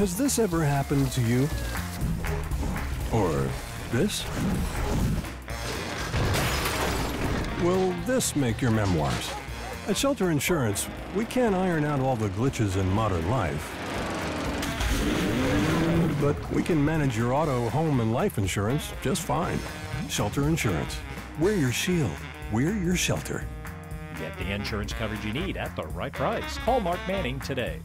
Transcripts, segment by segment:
Has this ever happened to you? Or this? Will this make your memoirs? At Shelter Insurance, we can't iron out all the glitches in modern life. But we can manage your auto, home, and life insurance just fine. Shelter Insurance. We're your shield. We're your shelter. Get the insurance coverage you need at the right price. Call Mark Manning today.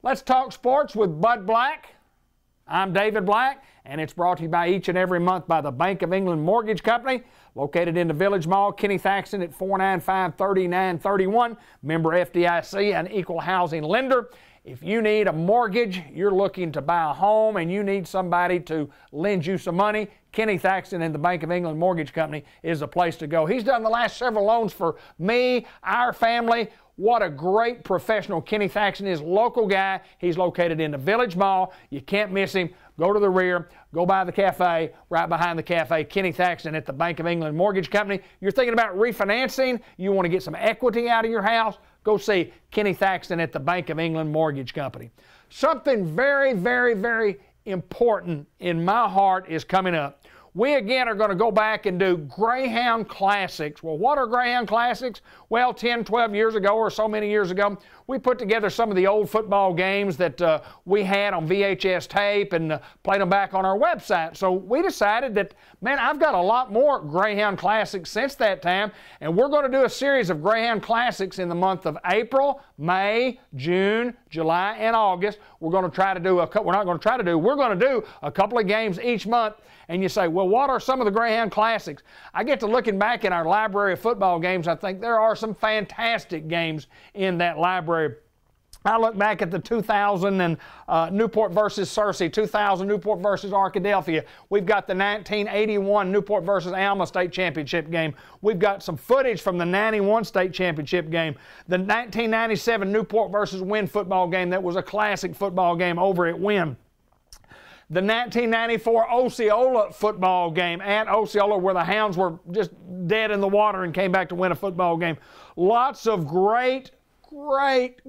Let's talk sports with Bud Black. I'm David Black, and it's brought to you by each and every month by the Bank of England Mortgage Company, located in the Village Mall. Kenny Thaxton at 495-3931, member FDIC, an equal housing lender. If you need a mortgage, you're looking to buy a home, and you need somebody to lend you some money, Kenny Thaxton and the Bank of England Mortgage Company is the place to go. He's done the last several loans for me, our family. What a great professional Kenny Thaxton is, local guy. He's located in the Village Mall. You can't miss him. Go to the rear, go by the cafe, right behind the cafe, Kenny Thaxton at the Bank of England Mortgage Company. You're thinking about refinancing, you want to get some equity out of your house, go see Kenny Thaxton at the Bank of England Mortgage Company. Something very, very, very important in my heart is coming up. We again are going to go back and do Greyhound Classics. Well, what are Greyhound Classics? Well, 10, 12 years ago or so many years ago, we put together some of the old football games that we had on VHS tape and played them back on our website. So we decided that, man, I've got a lot more Greyhound Classics since that time, and we're going to do a series of Greyhound Classics in the month of April, May, June, July, and August. We're going to try to do we're going to do a couple of games each month. And you say, well, what are some of the Greyhound Classics? I get to looking back in our library of football games, I think there are some fantastic games in that library. I look back at the 2000 and Newport versus Searcy, 2000 Newport versus Arkadelphia. We've got the 1981 Newport versus Alma state championship game. We've got some footage from the 91 state championship game. The 1997 Newport versus Wynn football game that was a classic football game over at Wynn. The 1994 Osceola football game at Osceola, where the Hounds were just dead in the water and came back to win a football game. Lots of great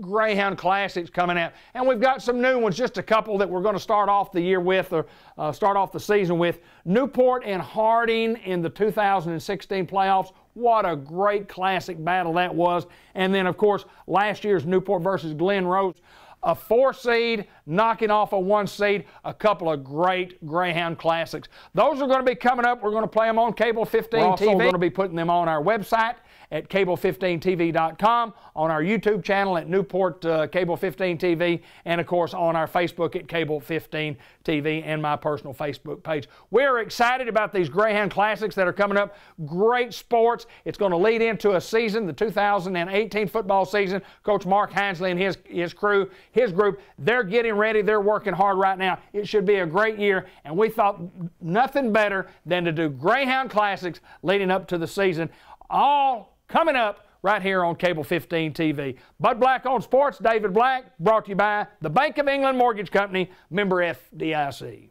Greyhound Classics coming out. And we've got some new ones, just a couple that we're going to start off the year with, or start off the season with. Newport and Harding in the 2016 playoffs. What a great classic battle that was. And then, of course, last year's Newport versus Glen Rose. A 4 seed knocking off a 1 seed, a couple of great Greyhound Classics. Those are going to be coming up. We're going to play them on Cable 15 TV. We're also going to be putting them on our website at cable15tv.com, on our YouTube channel at Newport Cable 15 TV, and of course on our Facebook at Cable 15 TV and my personal Facebook page. We're excited about these Greyhound Classics that are coming up. Great sports. It's going to lead into a season, the 2018 football season. Coach Mark Hinesley and his crew, his group, they're getting ready. They're working hard right now. It should be a great year, and we thought nothing better than to do Greyhound Classics leading up to the season. All coming up right here on Cable 15 TV. Bud Black on Sports, David Black, brought to you by the Bank of England Mortgage Company, member FDIC.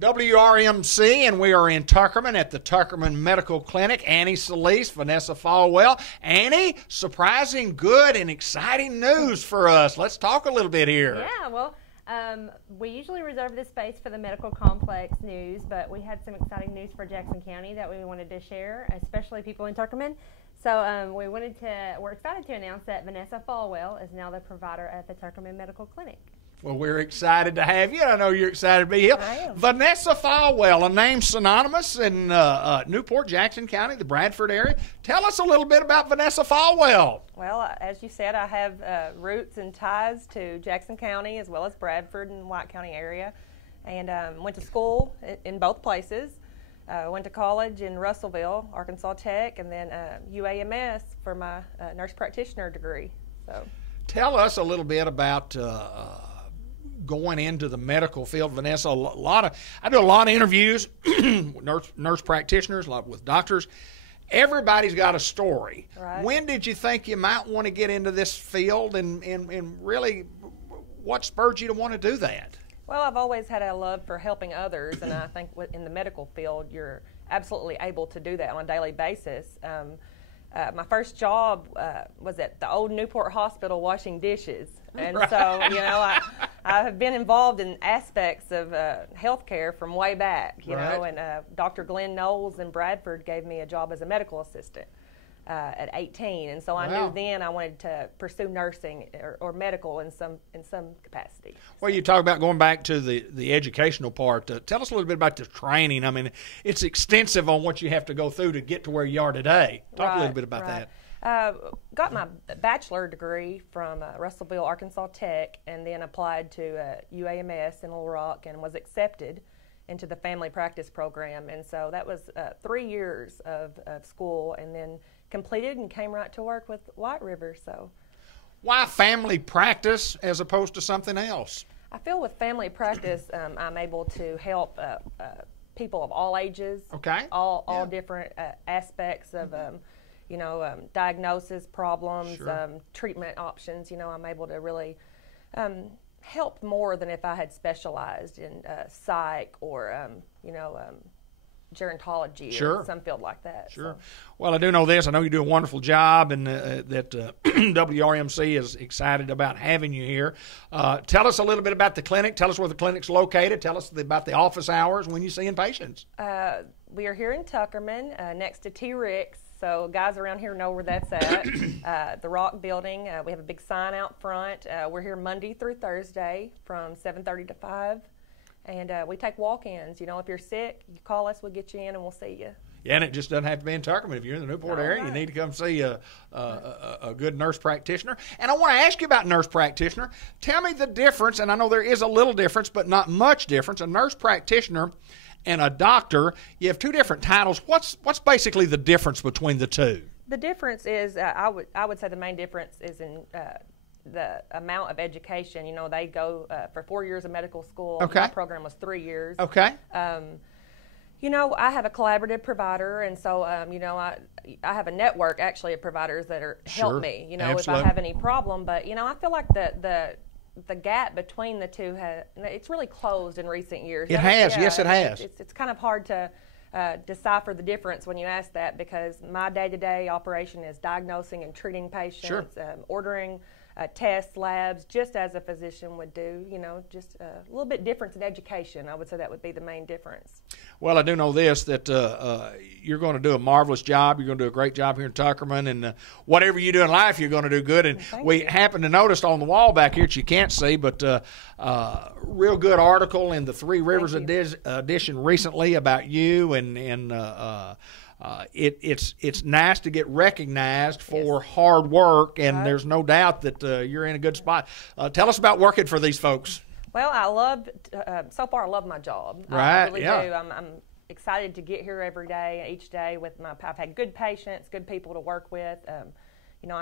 WRMC, and we are in Tuckerman at the Tuckerman Medical Clinic. Annie Solis, Vanessa Falwell. Annie, surprising good and exciting news for us. Let's talk a little bit here. Yeah, well, we usually reserve this space for the medical complex news, but we had some exciting news for Jackson County that we wanted to share, especially people in Tuckerman. So we're excited to announce that Vanessa Falwell is now the provider at the Tuckerman Medical Clinic. Well, we're excited to have you. I know you're excited to be here. I am. Vanessa Falwell, a name synonymous in Newport, Jackson County, the Bradford area. Tell us a little bit about Vanessa Falwell. Well, as you said, I have roots and ties to Jackson County as well as Bradford and White County area, and went to school in both places. Went to college in Russellville, Arkansas Tech, and then UAMS for my nurse practitioner degree. So, tell us a little bit about going into the medical field, Vanessa. I do a lot of interviews with nurse practitioners, a lot with doctors. Everybody's got a story. Right. When did you think you might want to get into this field, and really, what spurred you to want to do that? Well, I've always had a love for helping others, and I think in the medical field, you're absolutely able to do that on a daily basis. My first job was at the old Newport hospital washing dishes. And right. So, I have been involved in aspects of healthcare from way back, you right. know, and Dr. Glenn Knowles in Bradford gave me a job as a medical assistant at 18. And so I Wow. knew then I wanted to pursue nursing or medical in some capacity. Well, you talk about going back to the educational part. Tell us a little bit about the training. I mean, it's extensive on what you have to go through to get to where you are today. Talk a little bit about that. Got my bachelor degree from Russellville, Arkansas Tech, and then applied to UAMS in Little Rock and was accepted into the family practice program. And so that was 3 years of school, and then completed and came right to work with White River. So, why family practice as opposed to something else? I feel with family practice, I'm able to help people of all ages, all different aspects of diagnosis, problems, sure. Treatment options. I'm able to really help more than if I had specialized in psych or gerontology sure. or some field like that. Sure. So. Well, I do know this. I know you do a wonderful job, and that WRMC is excited about having you here. Tell us a little bit about the clinic. Tell us where the clinic's located. Tell us about the office hours when you're seeing patients. We are here in Tuckerman, next to T-Rex. So guys around here know where that's at. The Rock Building. We have a big sign out front. We're here Monday through Thursday from 7:30 to 5. And we take walk-ins. If you're sick, you call us, we'll get you in, and we'll see you. Yeah, and it just doesn't have to be in Tuckerman. If you're in the Newport area, right. you need to come see a good nurse practitioner. And I want to ask you about nurse practitioner. Tell me the difference, and I know there is a little difference, but not much difference. A nurse practitioner and a doctor, you have two different titles. What's basically the difference between the two? The difference is, I would say the main difference is in the amount of education. They go for 4 years of medical school. Okay. My program was 3 years. Okay. I have a collaborative provider, and so, I have a network, actually, of providers that help Sure. me, if Absolutely. I have any problem. But, I feel like the gap between the two, it's really closed in recent years. It has. Yes, it has. It's kind of hard to decipher the difference when you ask that, because my day-to-day operation is diagnosing and treating patients, Sure. Ordering tests, labs, just as a physician would do, just a little bit difference in education. I would say that would be the main difference. Well, I do know this, that you're going to do a marvelous job. You're going to do a great job here in Tuckerman, and whatever you do in life, you're going to do good. And we happen to notice on the wall back here, that you can't see, but real good article in the Three Rivers edition recently about you, and it's nice to get recognized for hard work, and Right. there's no doubt that you're in a good spot. Tell us about working for these folks. Well, so far I love my job. Right, I really yeah. do. I'm excited to get here every day, each day I've had good patients, good people to work with. I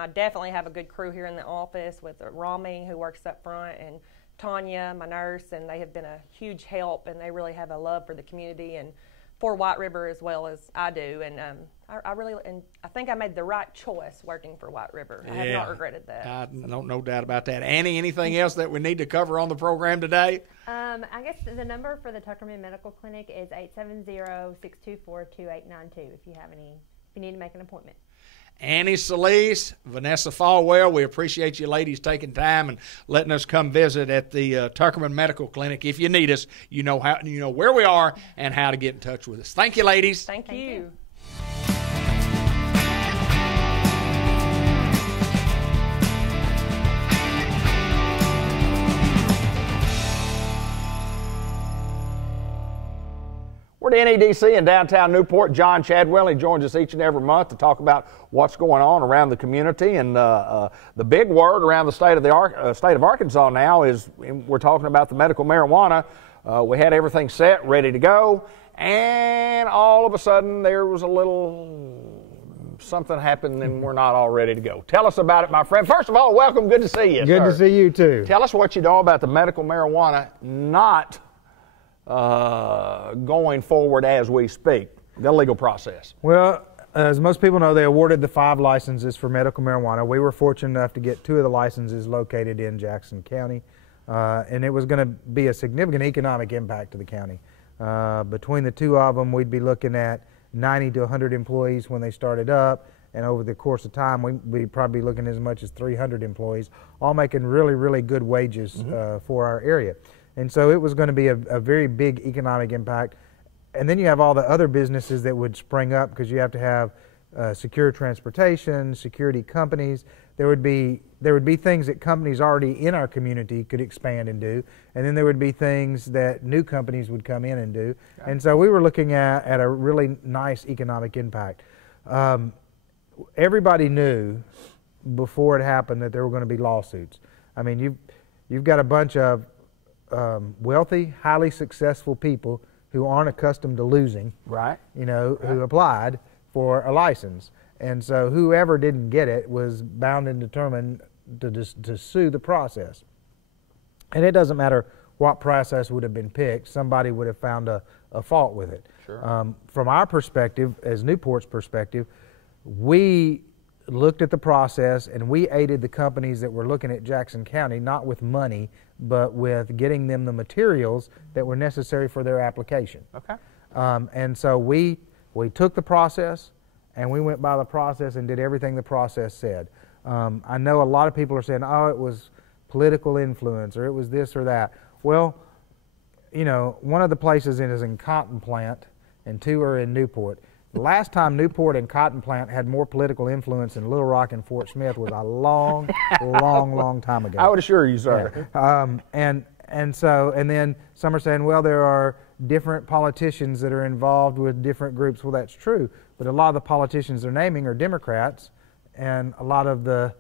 definitely have a good crew here in the office with Rami, who works up front, and Tanya, my nurse, and they have been a huge help, and they really have a love for the community and for White River as well as I do. And I think I made the right choice working for White River. I have not regretted that. No doubt about that. Annie, anything else that we need to cover on the program today? I guess the number for the Tuckerman Medical Clinic is 870-624-2892 if you need to make an appointment. Annie Solis, Vanessa Falwell, we appreciate you ladies taking time and letting us come visit at the Tuckerman Medical Clinic. If you need us, you know where we are and how to get in touch with us. Thank you, ladies. Thank you. We're at NEDC in downtown Newport. John Chadwell, he joins us each and every month to talk about what's going on around the community. And the big word around the state of Arkansas now is we're talking about the medical marijuana We had everything set, ready to go, and all of a sudden there was a little something happened and we're not all ready to go. Tell us about it, my friend. First of all, welcome. Good to see you. Good to see you too. Tell us what you know about the medical marijuana not going forward as we speak, the legal process. Well, as most people know, they awarded the 5 licenses for medical marijuana. We were fortunate enough to get 2 of the licenses located in Jackson County, and it was going to be a significant economic impact to the county. Between the 2 of them, we'd be looking at 90 to 100 employees when they started up, and over the course of time, we'd probably be looking at as much as 300 employees, all making really, really good wages for our area. And so it was going to be a very big economic impact. And then you have all the other businesses that would spring up because you have to have secure transportation, security companies. There would be things that companies already in our community could expand and do, and then there would be things that new companies would come in and do. And so we were looking at a really nice economic impact. Everybody knew before it happened that there were going to be lawsuits. I mean, you've got a bunch of wealthy, highly successful people who aren't accustomed to losing, right? You know, who applied for a license. And so whoever didn't get it was bound and determined to sue the process. And it doesn't matter what process would have been picked, somebody would have found a fault with it. Sure. From our perspective, as Newport's perspective, we looked at the process and we aided the companies that were looking at Jackson County, not with money, but with getting them the materials that were necessary for their application. Okay. And so we took the process and we went by the process and did everything the process said. I know a lot of people are saying, oh, it was political influence or it was this or that. Well, you know, one of the places is in Cotton Plant and 2 are in Newport. The last time Newport and Cotton Plant had more political influence in Little Rock and Fort Smith was a long, long time ago. I would assure you, sir. Yeah. And then some are saying, well, there are different politicians that are involved with different groups. Well, that's true, but a lot of the politicians they're naming are Democrats, and a lot of the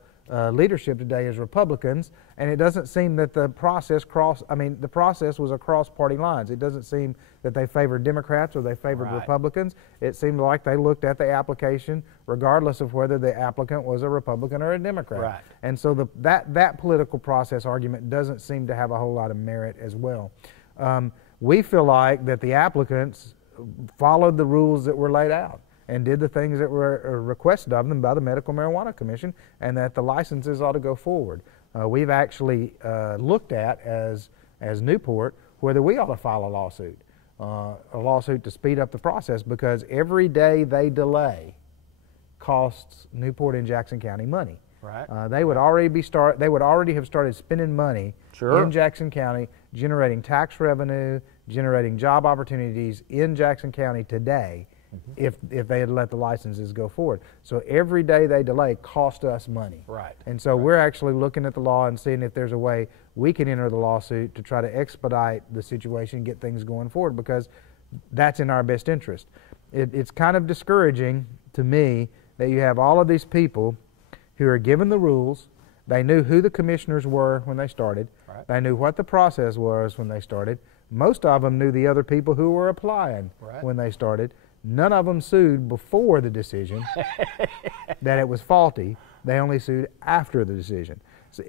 leadership today is Republicans, and it doesn't seem that the process the process was across party lines. It doesn't seem that they favored Democrats or they favored Republicans. It seemed like they looked at the application regardless of whether the applicant was a Republican or a Democrat. Right. And so that political process argument doesn't seem to have a whole lot of merit as well. We feel like that the applicants followed the rules that were laid out and did the things that were requested of them by the Medical Marijuana Commission, and that the licenses ought to go forward. We've actually looked at, as Newport, whether we ought to file a lawsuit to speed up the process, because every day they delay costs Newport and Jackson County money. Right. They would already have started spending money Sure. in Jackson County, generating tax revenue, generating job opportunities in Jackson County today, if they had let the licenses go forward. So every day they delay cost us money. Right. And so we're actually looking at the law and seeing if there's a way we can enter the lawsuit to try to expedite the situation and get things going forward, because that's in our best interest. It's kind of discouraging to me that you have all of these people who are given the rules. They knew who the commissioners were when they started. Right. They knew what the process was when they started. Most of them knew the other people who were applying when they started. None of them sued before the decision that it was faulty. They only sued after the decision. So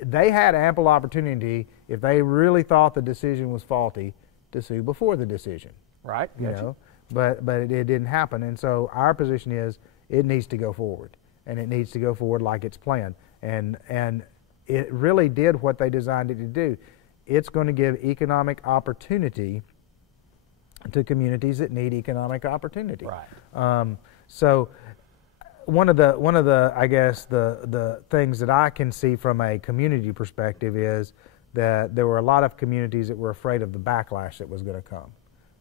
they had ample opportunity, if they really thought the decision was faulty, to sue before the decision. Right. You know, but it didn't happen. And so our position is it needs to go forward, and it needs to go forward like it's planned. And it really did what they designed it to do. It's going to give economic opportunity to communities that need economic opportunity. Right. So one of the I guess the things that I can see from a community perspective is that there were a lot of communities that were afraid of the backlash that was going to come.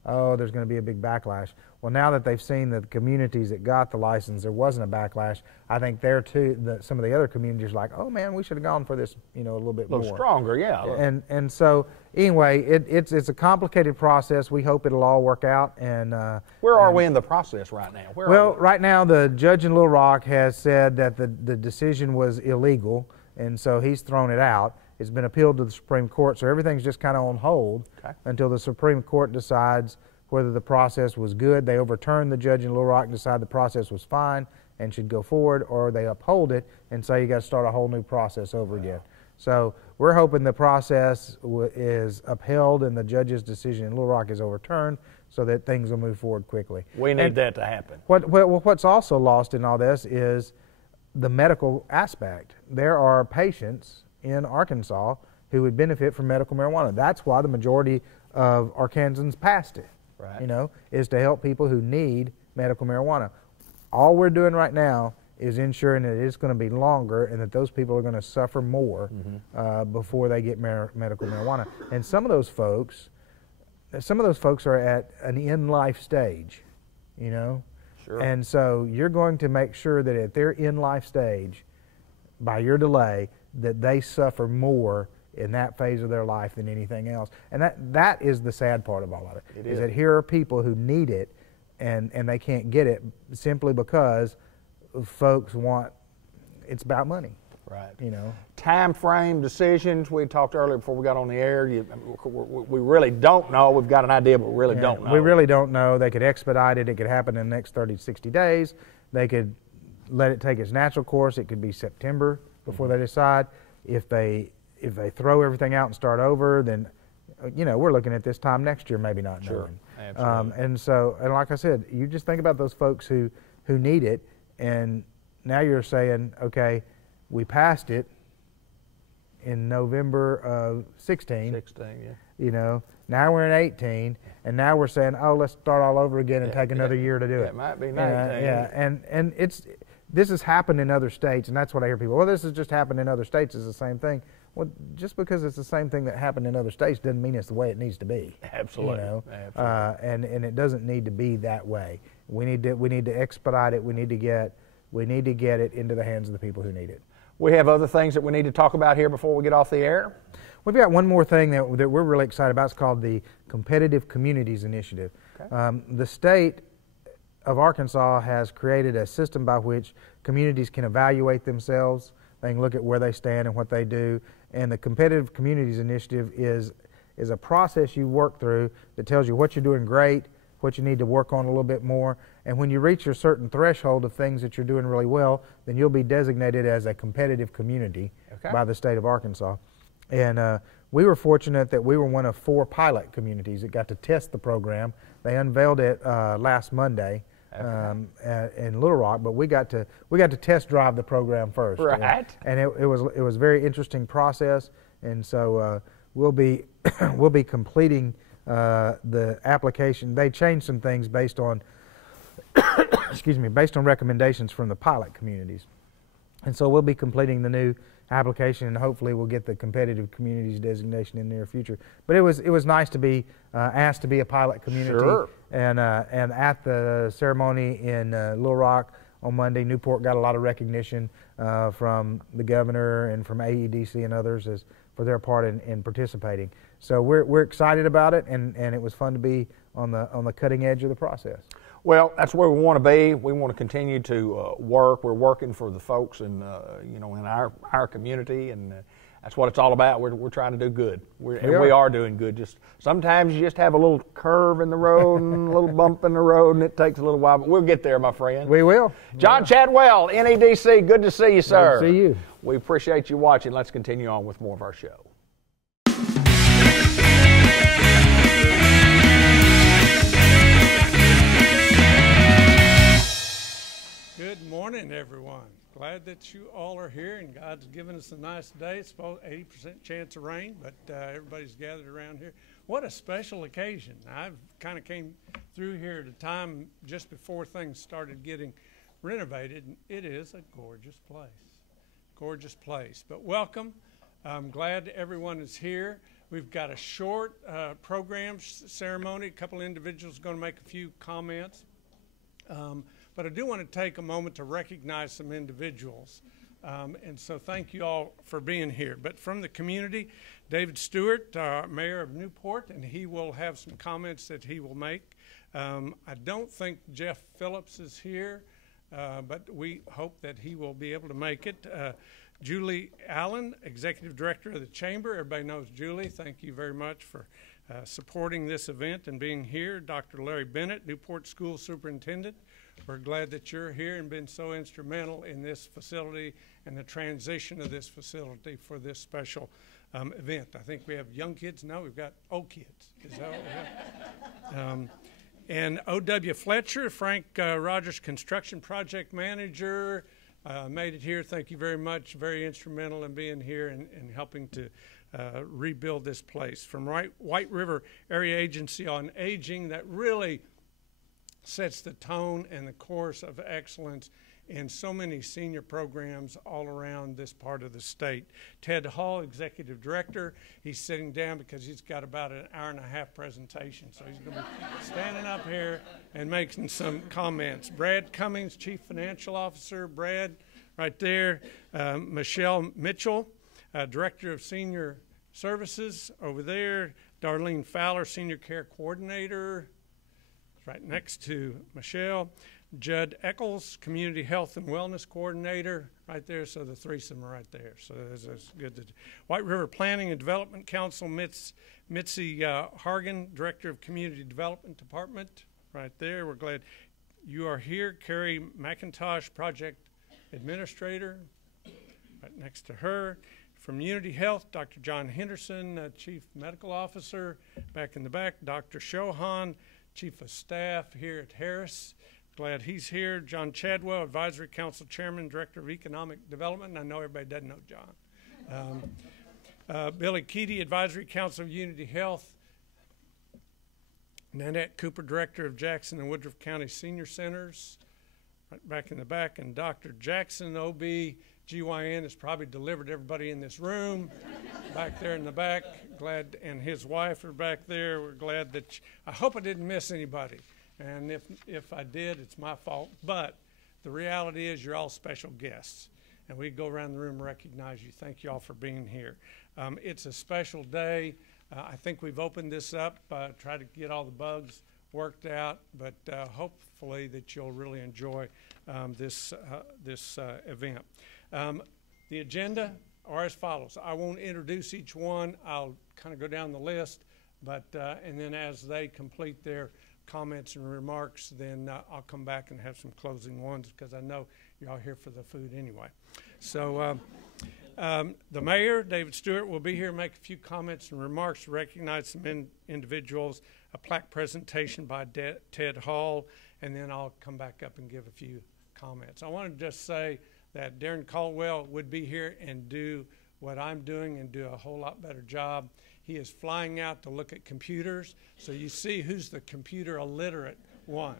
Oh, there's going to be a big backlash. Well, now that they've seen that the communities that got the license, there wasn't a backlash, I think there too, some of the other communities are like, oh man, we should have gone for this, you know, a little bit more. A little stronger, yeah. And so anyway, it's a complicated process. We hope it'll all work out. And where are we in the process right now? Right now the judge in Little Rock has said that the decision was illegal, and so he's thrown it out. It's been appealed to the Supreme Court, so everything's just kind of on hold until the Supreme Court decides whether the process was good. They overturn the judge in Little Rock and decide the process was fine and should go forward, or they uphold it and say you got to start a whole new process over again. So we're hoping the process is upheld and the judge's decision in Little Rock is overturned so that things will move forward quickly. We need that to happen. What's also lost in all this is the medical aspect. There are patients in Arkansas who would benefit from medical marijuana. That's why the majority of Arkansans passed it, you know, is to help people who need medical marijuana. All we're doing right now is ensuring that it's going to be longer and that those people are going to suffer more before they get medical marijuana. And some of those folks are at an in-life stage, you know. Sure. And so you're going to make sure that at their in-life stage, by your delay, that they suffer more in that phase of their life than anything else. And that is the sad part of all of it, is that here are people who need it and they can't get it simply because folks want, it's about money. Right. You know. Time frame, decisions, we talked earlier before we got on the air, we really don't know. We've got an idea, but we really don't know. We really don't know. They could expedite it. It could happen in the next 30 to 60 days. They could let it take its natural course. It could be September before they decide. If they throw everything out and start over, then, you know, we're looking at this time next year maybe not knowing. Absolutely. And so, and like I said, you just think about those folks who need it, and now you're saying, okay, we passed it in November of 16. You know, now we're in 18, and now we're saying, oh, let's start all over again and take another year to do it. It might be 19. And this has happened in other states, and that's what I hear people, well, this has just happened in other states, is the same thing. Well, just because it's the same thing that happened in other states doesn't mean it's the way it needs to be. Absolutely. You know? Absolutely. And it doesn't need to be that way. We need to expedite it. We need to get it into the hands of the people who need it. We have other things that we need to talk about here before we get off the air. We've got one more thing that we're really excited about. It's called the Competitive Communities Initiative. Okay. The state of Arkansas has created a system by which communities can evaluate themselves. They can look at where they stand and what they do. And the Competitive Communities Initiative is a process you work through that tells you what you're doing great, what you need to work on a little bit more. And when you reach a certain threshold of things that you're doing really well, then you'll be designated as a competitive community by the state of Arkansas. And we were fortunate that we were one of 4 pilot communities that got to test the program. They unveiled it last Monday in Little Rock, but we got to test drive the program first. Right. And it was a very interesting process. And so we'll be completing the application. They changed some things based on based on recommendations from the pilot communities. And so we'll be completing the new application, and hopefully we'll get the competitive communities designation in the near future. But it was nice to be asked to be a pilot community. Sure. And at the ceremony in Little Rock on Monday, Newport got a lot of recognition from the governor and from AEDC and others for their part in participating. So we're excited about it, and it was fun to be on the cutting edge of the process. Well, that's where we want to be. We want to continue to work. We're working for the folks in in our community, and that's what it's all about. We're trying to do good. We are doing good. Just sometimes you just have a little curve in the road and a little bump in the road, and it takes a little while, but we'll get there, my friend. We will. John Chadwell, NEDC. Good to see you, sir. Good to see you. We appreciate you watching. Let's continue on with more of our show. Good morning, everyone. Glad that you all are here, and God's given us a nice day. It's about 80% chance of rain, but everybody's gathered around here. What a special occasion. I've kind of came through here at a time just before things started getting renovated, and it is a gorgeous place. Gorgeous place. But welcome. I'm glad everyone is here. We've got a short program ceremony. A couple individuals are going to make a few comments. But I do want to take a moment to recognize some individuals. And so thank you all for being here. But from the community, David Stewart, Mayor of Newport, and he will have some comments that he will make. I don't think Jeff Phillips is here. but we hope that he will be able to make it. Julie Allen, Executive Director of the Chamber. Everybody knows Julie. Thank you very much for supporting this event and being here. Dr. Larry Bennett, Newport School Superintendent. We're glad that you're here and been so instrumental in this facility and the transition of this facility for this special event. I think we have young kids. No, we've got old kids. Is that what we have? And O.W. Fletcher, Frank Rogers Construction Project Manager, made it here. Thank you very much. Very instrumental in being here and helping to rebuild this place. From White River Area Agency on Aging, that really sets the tone and the course of excellence in so many senior programs all around this part of the state. Ted Hall, Executive Director, he's sitting down because he's got about an hour-and-a-half presentation, so he's going to be standing up here and making some comments. Brad Cummings, Chief Financial Officer. Brad, right there. Michelle Mitchell, Director of Senior Services over there. Darlene Fowler, Senior Care Coordinator, right next to Michelle. Judd Eccles, Community Health and Wellness Coordinator, right there. So the threesome are right there. So that's good. White River Planning and Development Council, Mitzi Hargan, Director of Community Development Department, right there. We're glad you are here. Carrie McIntosh, Project Administrator, right next to her. From Unity Health, Dr. John Henderson, Chief Medical Officer, back in the back. Dr. Shohan, Chief of Staff here at Harris. Glad he's here. John Chadwell, Advisory Council Chairman, Director of Economic Development. And I know everybody doesn't know John. Billy Keaty, Advisory Council of Unity Health. Nanette Cooper, Director of Jackson and Woodruff County Senior Centers, right back in the back. And Dr. Jackson, OB-GYN, has probably delivered everybody in this room back there in the back. Glad, and his wife are back there. We're glad that, I hope I didn't miss anybody. And if I did, it's my fault. But the reality is you're all special guests. And we go around the room and recognize you. Thank you all for being here. It's a special day. I think we've opened this up, try to get all the bugs worked out. But hopefully that you'll really enjoy this event. The agenda are as follows. I won't introduce each one. I'll kind of go down the list. But and then as they complete their comments and remarks, then I'll come back and have some closing ones because I know you're all here for the food anyway. So the mayor, David Stewart, will be here and make a few comments and remarks to recognize some individuals, a plaque presentation by Ted Hall, and then I'll come back up and give a few comments. I want to just say that Darren Caldwell would be here and do what I'm doing and do a whole lot better job. He is flying out to look at computers, so you see who's the computer illiterate one.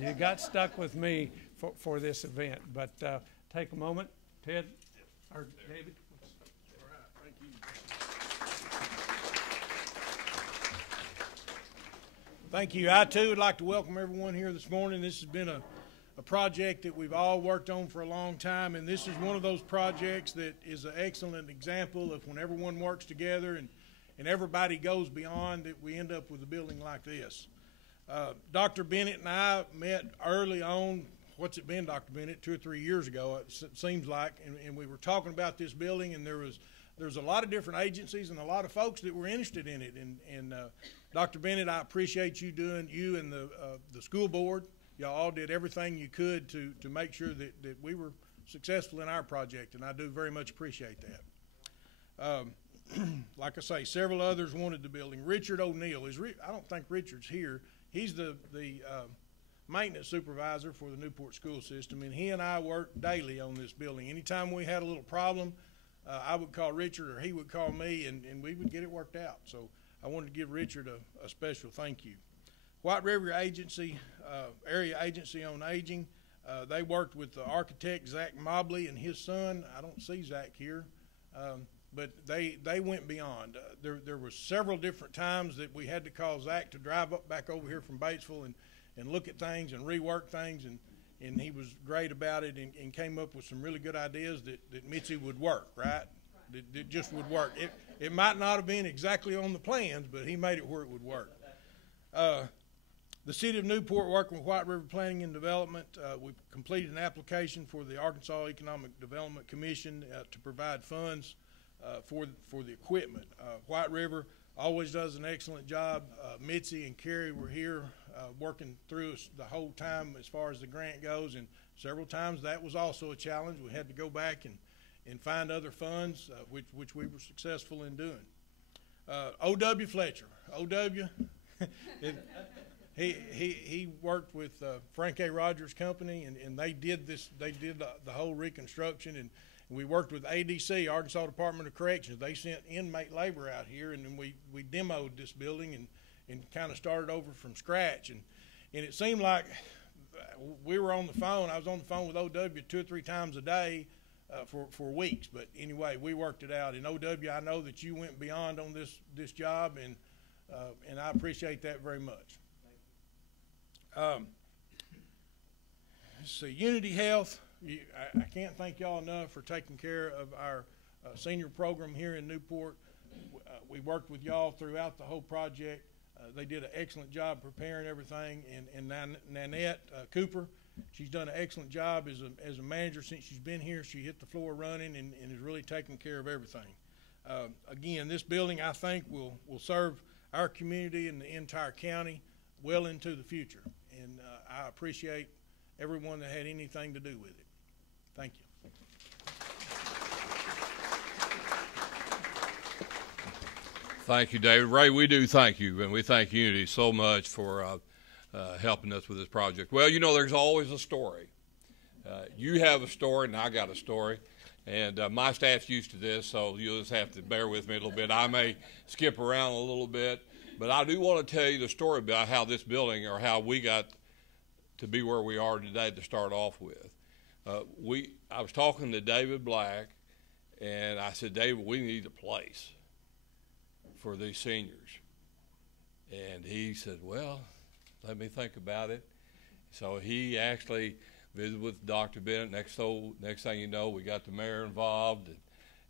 You got stuck with me for this event, but take a moment, Ted or David. All right, thank you. I too would like to welcome everyone here this morning. This has been a project that we've all worked on for a long time, and this is one of those projects that is an excellent example of when everyone works together and everybody goes beyond, that we end up with a building like this. Dr. Bennett and I met early on, what's it been, Dr. Bennett, 2 or 3 years ago, it seems like, and we were talking about this building, and there's a lot of different agencies and a lot of folks that were interested in it. And Dr. Bennett, I appreciate you and the school board. Y'all all did everything you could to make sure that we were successful in our project, and I do very much appreciate that. Like I say, several others wanted the building. Richard O'Neill, I don't think Richard's here. He's the maintenance supervisor for the Newport school system, and he and I worked daily on this building. Anytime we had a little problem, I would call Richard or he would call me, and we would get it worked out. So I wanted to give Richard a special thank you. White River Agency, Area Agency on Aging, they worked with the architect, Zach Mobley, and his son. I don't see Zach here. But they went beyond. There were several different times that we had to call Zach to drive back over here from Batesville and look at things and rework things, and he was great about it and came up with some really good ideas that Mitzi would work, right? That just would work. It might not have been exactly on the plans, but he made it where it would work. The City of Newport, working with White River Planning and Development, we've completed an application for the Arkansas Economic Development Commission to provide funds for the equipment. White River always does an excellent job. Mitzi and Carrie were here working through us the whole time as far as the grant goes, and several times that was also a challenge. We had to go back and find other funds, which we were successful in doing. O.W. Fletcher. O.W. He worked with Frank A. Rogers Company, and they did the whole reconstruction, and we worked with ADC, Arkansas Department of Corrections. They sent inmate labor out here, and then we demoed this building and kind of started over from scratch. And it seemed like we were on the phone. I was on the phone with O.W. 2 or 3 times a day for weeks. But anyway, we worked it out. And O.W., I know that you went beyond on this job, and I appreciate that very much. Let's see, Unity Health. I can't thank y'all enough for taking care of our senior program here in Newport. We worked with y'all throughout the whole project. They did an excellent job preparing everything, and Nanette Cooper, she's done an excellent job as a manager since she's been here. She hit the floor running and is really taking care of everything. Again, this building, I think, will serve our community and the entire county well into the future, and I appreciate everyone that had anything to do with it. Thank you. Thank you, David. Ray, we do thank you, and we thank Unity so much for helping us with this project. Well, you know, there's always a story. You have a story, and I got a story, and my staff's used to this, so you'll just have to bear with me a little bit. I may skip around a little bit, but I do want to tell you the story about how this building, or how we got to be where we are today to start off with. I was talking to David Black, and I said, David, we need a place for these seniors. And he said, well, let me think about it. So he actually visited with Dr. Bennett. Next thing you know, we got the mayor involved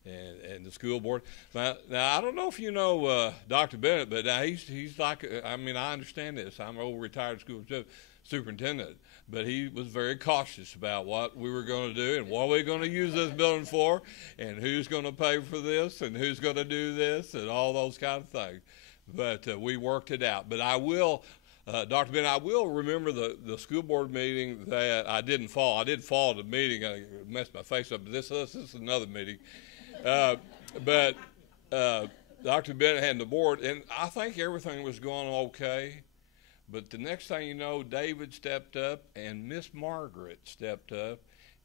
and the school board. Now I don't know if you know Dr. Bennett, but he's like, I mean, I understand this. I'm an old retired school superintendent, but he was very cautious about what we were going to do and what we're going to use this building for, and who's going to pay for this, and who's going to do this, and all those kind of things. But we worked it out. But I will, Dr. Bennett, I will remember the school board meeting that I didn't fall. I did fall at the meeting. I messed my face up. But this is another meeting. But Dr. Bennett had the board, and I think everything was going okay. But the next thing you know, David stepped up and Miss Margaret stepped up,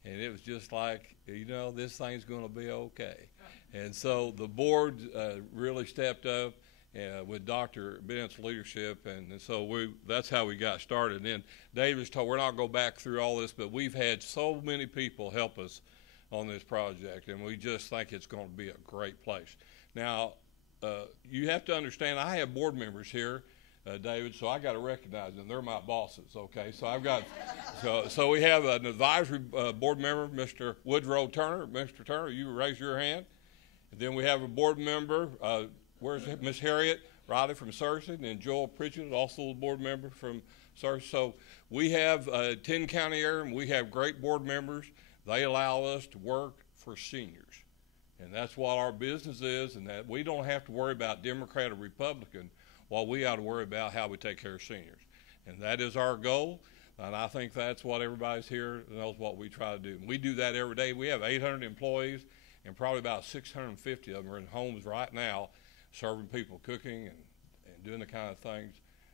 and it was just like, you know, this thing's going to be okay. And so the board really stepped up with Dr. Bennett's leadership, and so that's how we got started. And then David's told, we're not going to go back through all this, but we've had so many people help us on this project, and we just think it's going to be a great place. Now, you have to understand, I have board members here, David, so I got to recognize them. They're my bosses, okay? So I've got, so we have an advisory board member, Mr. Woodrow Turner. Mr. Turner, you raise your hand. And then we have a board member, where's Miss Harriet Riley from Searcy, and Joel Pritchett, also a board member from Searcy. So we have 10 county area, and we have great board members. They allow us to work for seniors. And that's what our business is, and that we don't have to worry about Democrat or Republican. What we ought to worry about how we take care of seniors. And that is our goal, and I think that's what everybody's here knows what we try to do. And we do that every day. We have 800 employees, and probably about 650 of them are in homes right now serving people, cooking and doing the kind of things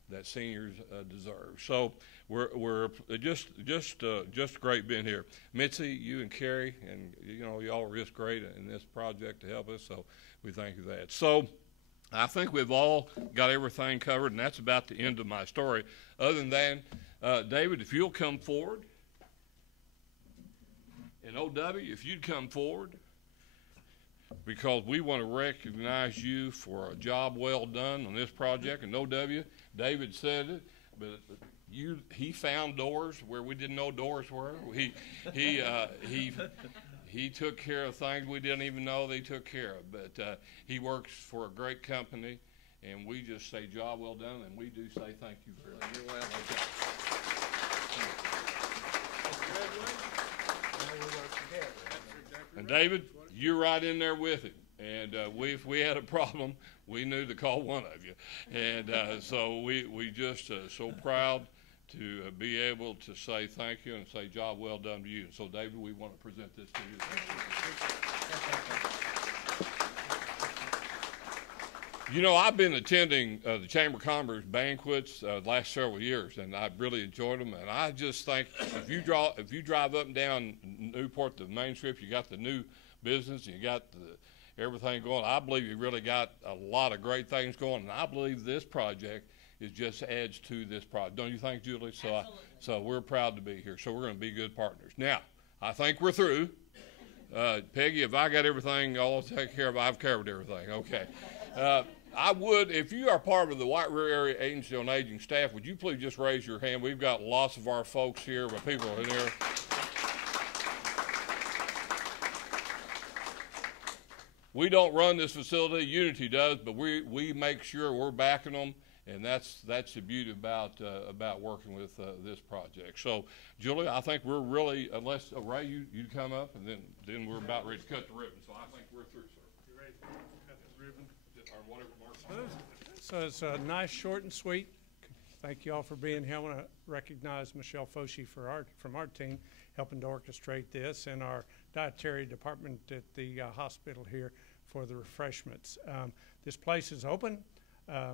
that seniors deserve. So we're just great being here. Mitzi, you and Carrie, and you know, y'all were just great in this project to help us, so we thank you for that. So I think we've all got everything covered, and that's about the end of my story. Other than that, David, if you'll come forward, and O.W., if you'd come forward, because we want to recognize you for a job well done on this project. And O.W., David said it, but he found doors where we didn't know doors were. He took care of things we didn't even know they took care of. But he works for a great company, and we just say job well done, and we do say thank you very much. You're welcome. And David, you're right in there with him. And if we had a problem, we knew to call one of you. And so we just so proud to be able to say thank you and say job well done to you. And so, David, we want to present this to you. You know, I've been attending the Chamber of Commerce banquets the last several years, and I've really enjoyed them. And I just think if you drive up and down Newport, the main strip, you got the new business, you got everything going. I believe you really got a lot of great things going, and I believe this project just adds to this project. Don't you think, Julie? So we're proud to be here. So we're going to be good partners. Now, I think we're through. Peggy, if I got everything all taken care of, I've covered everything. Okay. I would, if you are part of the White River Area Agency on Aging staff, would you please just raise your hand? We've got lots of our folks here, but people in here. We don't run this facility, Unity does, but we make sure we're backing them, and that's the beauty about working with this project. So, Julie, I think we're really, unless Ray, you come up, and then we're about ready to cut the ribbon. So I think we're through, sir. You ready to cut the ribbon? Or whatever Mark's So it's nice, short, and sweet. Thank you all for being here. I want to recognize Michelle Foshi from our team helping to orchestrate this, and our dietary department at the hospital here for the refreshments. This place is open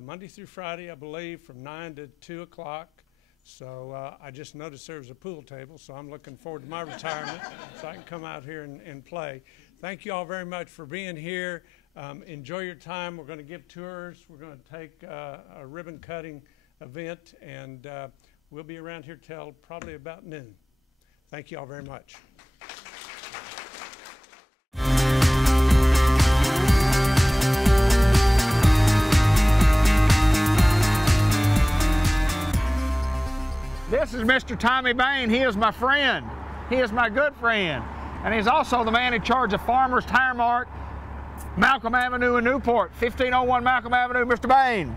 Monday through Friday, I believe, from 9 to 2 o'clock. So I just noticed there was a pool table, so I'm looking forward to my retirement so I can come out here and play. Thank you all very much for being here. Enjoy your time. We're going to give tours. We're going to take a ribbon cutting event, and we'll be around here till probably about noon. Thank you all very much. This is Mr. Tommy Bain. He is my friend. He is my good friend. And he's also the man in charge of Farmers Tire Mart, Malcolm Avenue in Newport, 1501 Malcolm Avenue. Mr. Bain,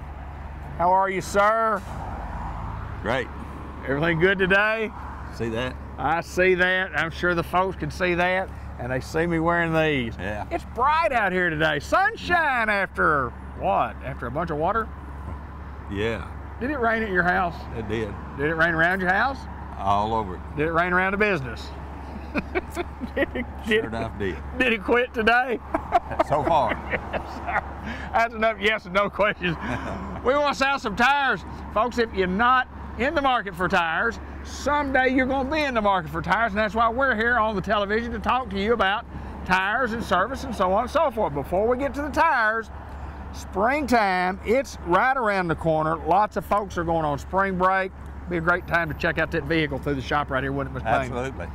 how are you, sir? Great. Everything good today? See that? I see that. I'm sure the folks can see that, and they see me wearing these. Yeah. It's bright out here today. Sunshine after what? After a bunch of water? Yeah. Did it rain at your house? It did. Did it rain around your house? All over it. Did it rain around the business? Sure enough did. Did it quit today? So far. That's enough yes and no questions. We want to sell some tires. Folks, if you're not in the market for tires, someday you're going to be in the market for tires, and that's why we're here on the television to talk to you about tires and service and so on and so forth. Before we get to the tires, springtime, it's right around the corner. Lots of folks are going on spring break. Be a great time to check out that vehicle through the shop right here, wouldn't it, Mr. Bain? Absolutely.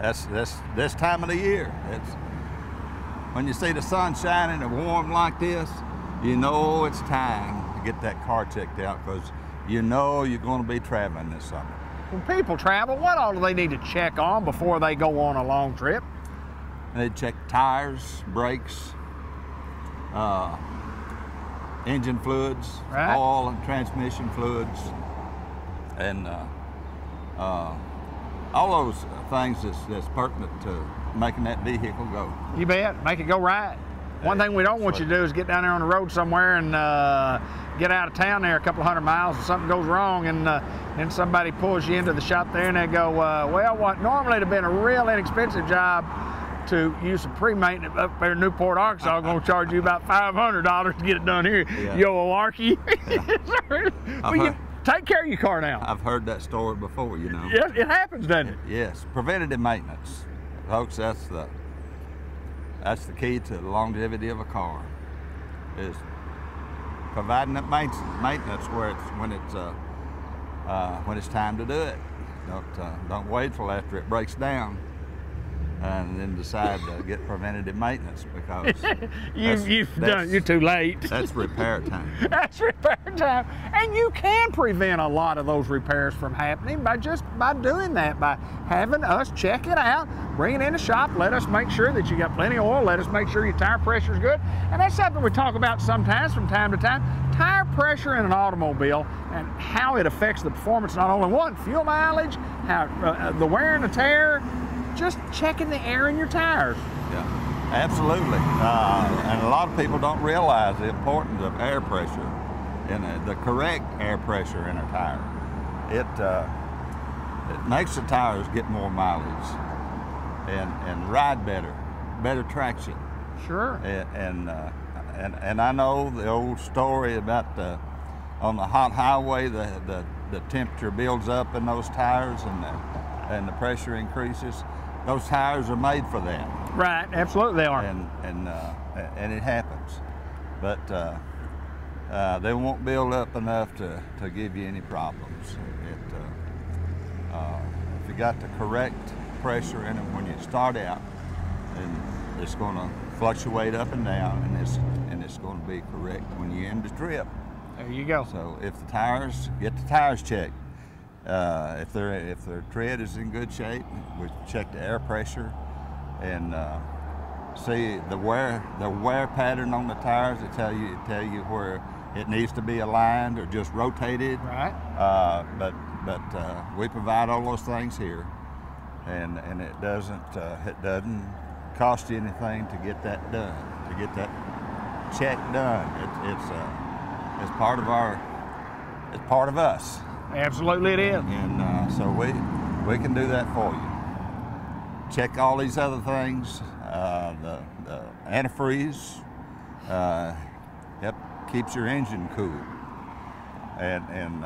That's this time of the year. It's when you see the sun shining and warm like this, you know it's time to get that car checked out, because you know you're going to be traveling this summer. When people travel, what all do they need to check on before they go on a long trip? They check tires, brakes, engine fluids, right, oil and transmission fluids, and all those things that's pertinent to making that vehicle go. You bet. Make it go right. One thing we don't want you to do is get down there on the road somewhere and get out of town there a couple of 100 miles and something goes wrong, and then somebody pulls you into the shop there and they go, well, what normally would have been a real inexpensive job to use some pre-maintenance up there in Newport, Arkansas, I'm going to charge you about $500 to get it done here. Yeah. You olarky. Well, take care of your car now. I've heard that story before, you know. Yes, it happens, doesn't it? Yes, preventative maintenance. Folks, that's the key to the longevity of a car, is providing that maintenance when it's time to do it. Don't wait till after it breaks down and then decide to get preventative maintenance, because you're too late. That's repair time. That's repair time. And you can prevent a lot of those repairs from happening by doing that, by having us check it out, bring it in the shop, let us make sure that you got plenty of oil, let us make sure your tire pressure is good. And that's something we talk about sometimes from time to time. tire pressure in an automobile and how it affects the performance, not only one, fuel mileage, how the wear and the tear, just checking the air in your tires. Yeah, absolutely. And a lot of people don't realize the importance of air pressure and the correct air pressure in a tire. It makes the tires get more mileage and ride better traction. Sure. And I know the old story about on the hot highway, the temperature builds up in those tires and the pressure increases. Those tires are made for that. Right, absolutely they are. And it happens, but they won't build up enough to give you any problems. If you got the correct pressure in them when you start out, then it's going to fluctuate up and down, and it's going to be correct when you end the trip. There you go. So if the tires, get the tires checked. If their tread is in good shape, we check the air pressure and see the wear pattern on the tires. It tell you where it needs to be aligned or just rotated. Right. But we provide all those things here, and it doesn't cost you anything to get that done, to get that check done. It's part of us. Absolutely it is. And so we can do that for you. Check all these other things. The antifreeze keeps your engine cool, and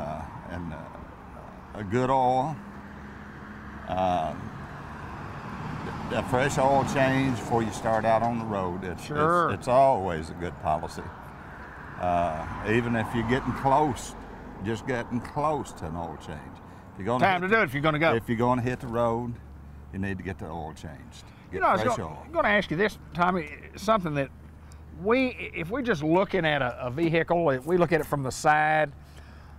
a good oil. A fresh oil change before you start out on the road. It's always a good policy. Even if you're getting close, just getting close to an oil change. Time to do it if you're going to go. If you're going to hit the road, you need to get the oil changed. Get fresh oil. I'm going to ask you this, Tommy, something that if we're just looking at a vehicle, we look at it from the side,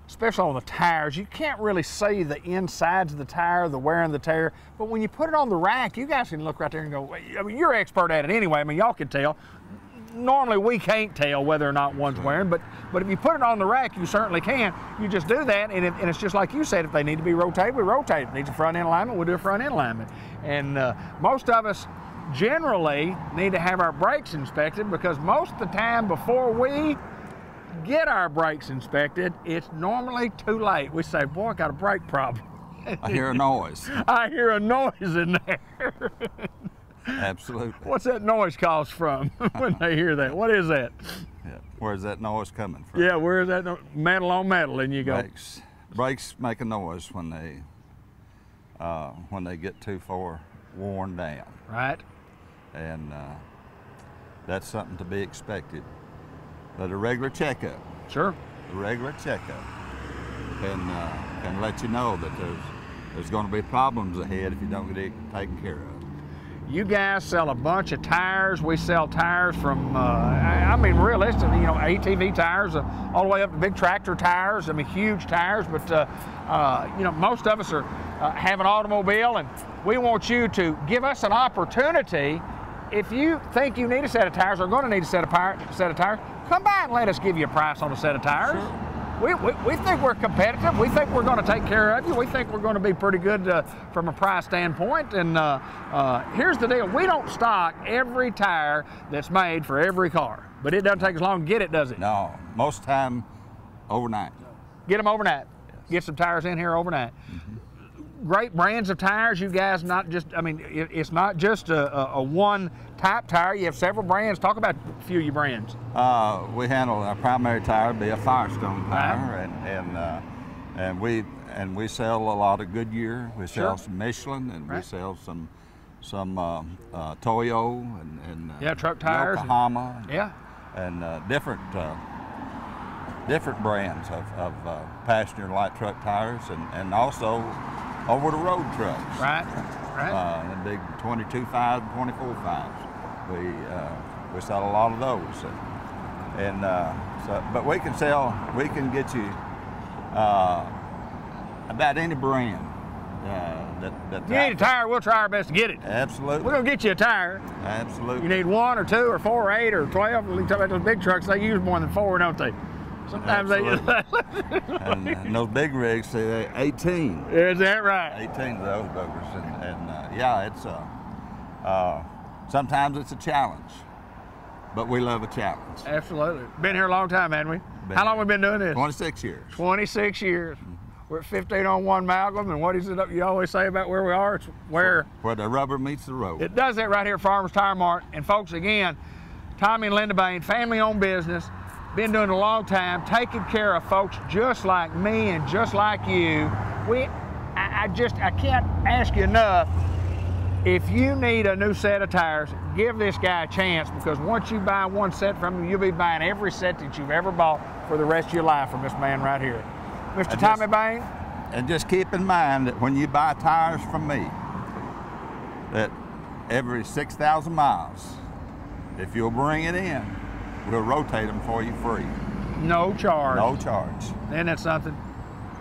especially on the tires, you can't really see the insides of the tire, the wear and the tear. But when you put it on the rack, you guys can look right there and go, I mean, you're expert at it anyway. I mean, y'all can tell. Normally we can't tell whether or not one's wearing, but if you put it on the rack, you certainly can. You just do that, and it's just like you said, if they need to be rotated, we rotate it. If it needs a front end alignment, we'll do a front end alignment. And most of us generally need to have our brakes inspected, because most of the time before we get our brakes inspected, it's normally too late. We say, boy, I got a brake problem. I hear a noise. I hear a noise in there. Absolutely. What's that noise caused from when they hear that? What is that? Yeah. Where's that noise coming from? Yeah, where is that metal on metal? And you go. Brakes make a noise when they get too far worn down. Right. And that's something to be expected. But a regular checkup. Sure. A regular checkup can let you know that there's going to be problems ahead if you don't get it taken care of. You guys sell a bunch of tires. We sell tires from, I mean, realistically, you know, ATV tires all the way up to big tractor tires. I mean, huge tires. But, you know, most of us have an automobile, and we want you to give us an opportunity. If you think you need a set of tires or are going to need a set of tires, come by and let us give you a price on a set of tires. Sure. We think we're competitive. We think we're going to take care of you. We think we're going to be pretty good from a price standpoint. And here's the deal. We don't stock every tire that's made for every car. But it doesn't take as long to get it, does it? No. Most of the time, overnight. Get them overnight. Yes. Get some tires in here overnight. Mm-hmm. Great brands of tires, you guys. Not just, I mean, it's not just a one type tire. You have several brands. Talk about a few of your brands. We handle our primary tire be a Firestone tire, and we sell a lot of Goodyear. We sell some Michelin, and we sell some Toyo and truck tires, Yokohama, and different brands of passenger light truck tires, and also over the road trucks. Right. The big 22.5, 24.5s. We sell a lot of those, but we can get you about any brand. You need a tire, we'll try our best to get it. Absolutely. We're gonna get you a tire. Absolutely. You need 1 or 2 or 4 or 8 or 12. We talk about those big trucks, they use more than 4, don't they? Sometimes they use that. and those big rigs, see, they're 18. Is that right? 18 of those boogers. Yeah, it's sometimes it's a challenge, but we love a challenge. Absolutely. Been here a long time, haven't we? How long have we been doing this? 26 years. 26 years. We're at 1501 Malcolm, and what is it you always say about where we are? It's where the rubber meets the road. It does that right here at Farmers Tire Mart. And folks, again, Tommy and Linda Bain, family-owned business, been doing it a long time, taking care of folks just like me and just like you. I can't ask you enough. If you need a new set of tires, give this guy a chance, because once you buy one set from him, you'll be buying every set that you've ever bought for the rest of your life from this man right here. Mr. Tommy Bain? And just keep in mind that when you buy tires from me, that every 6,000 miles, if you'll bring it in, we'll rotate them for you free. No charge. No charge. Isn't that something?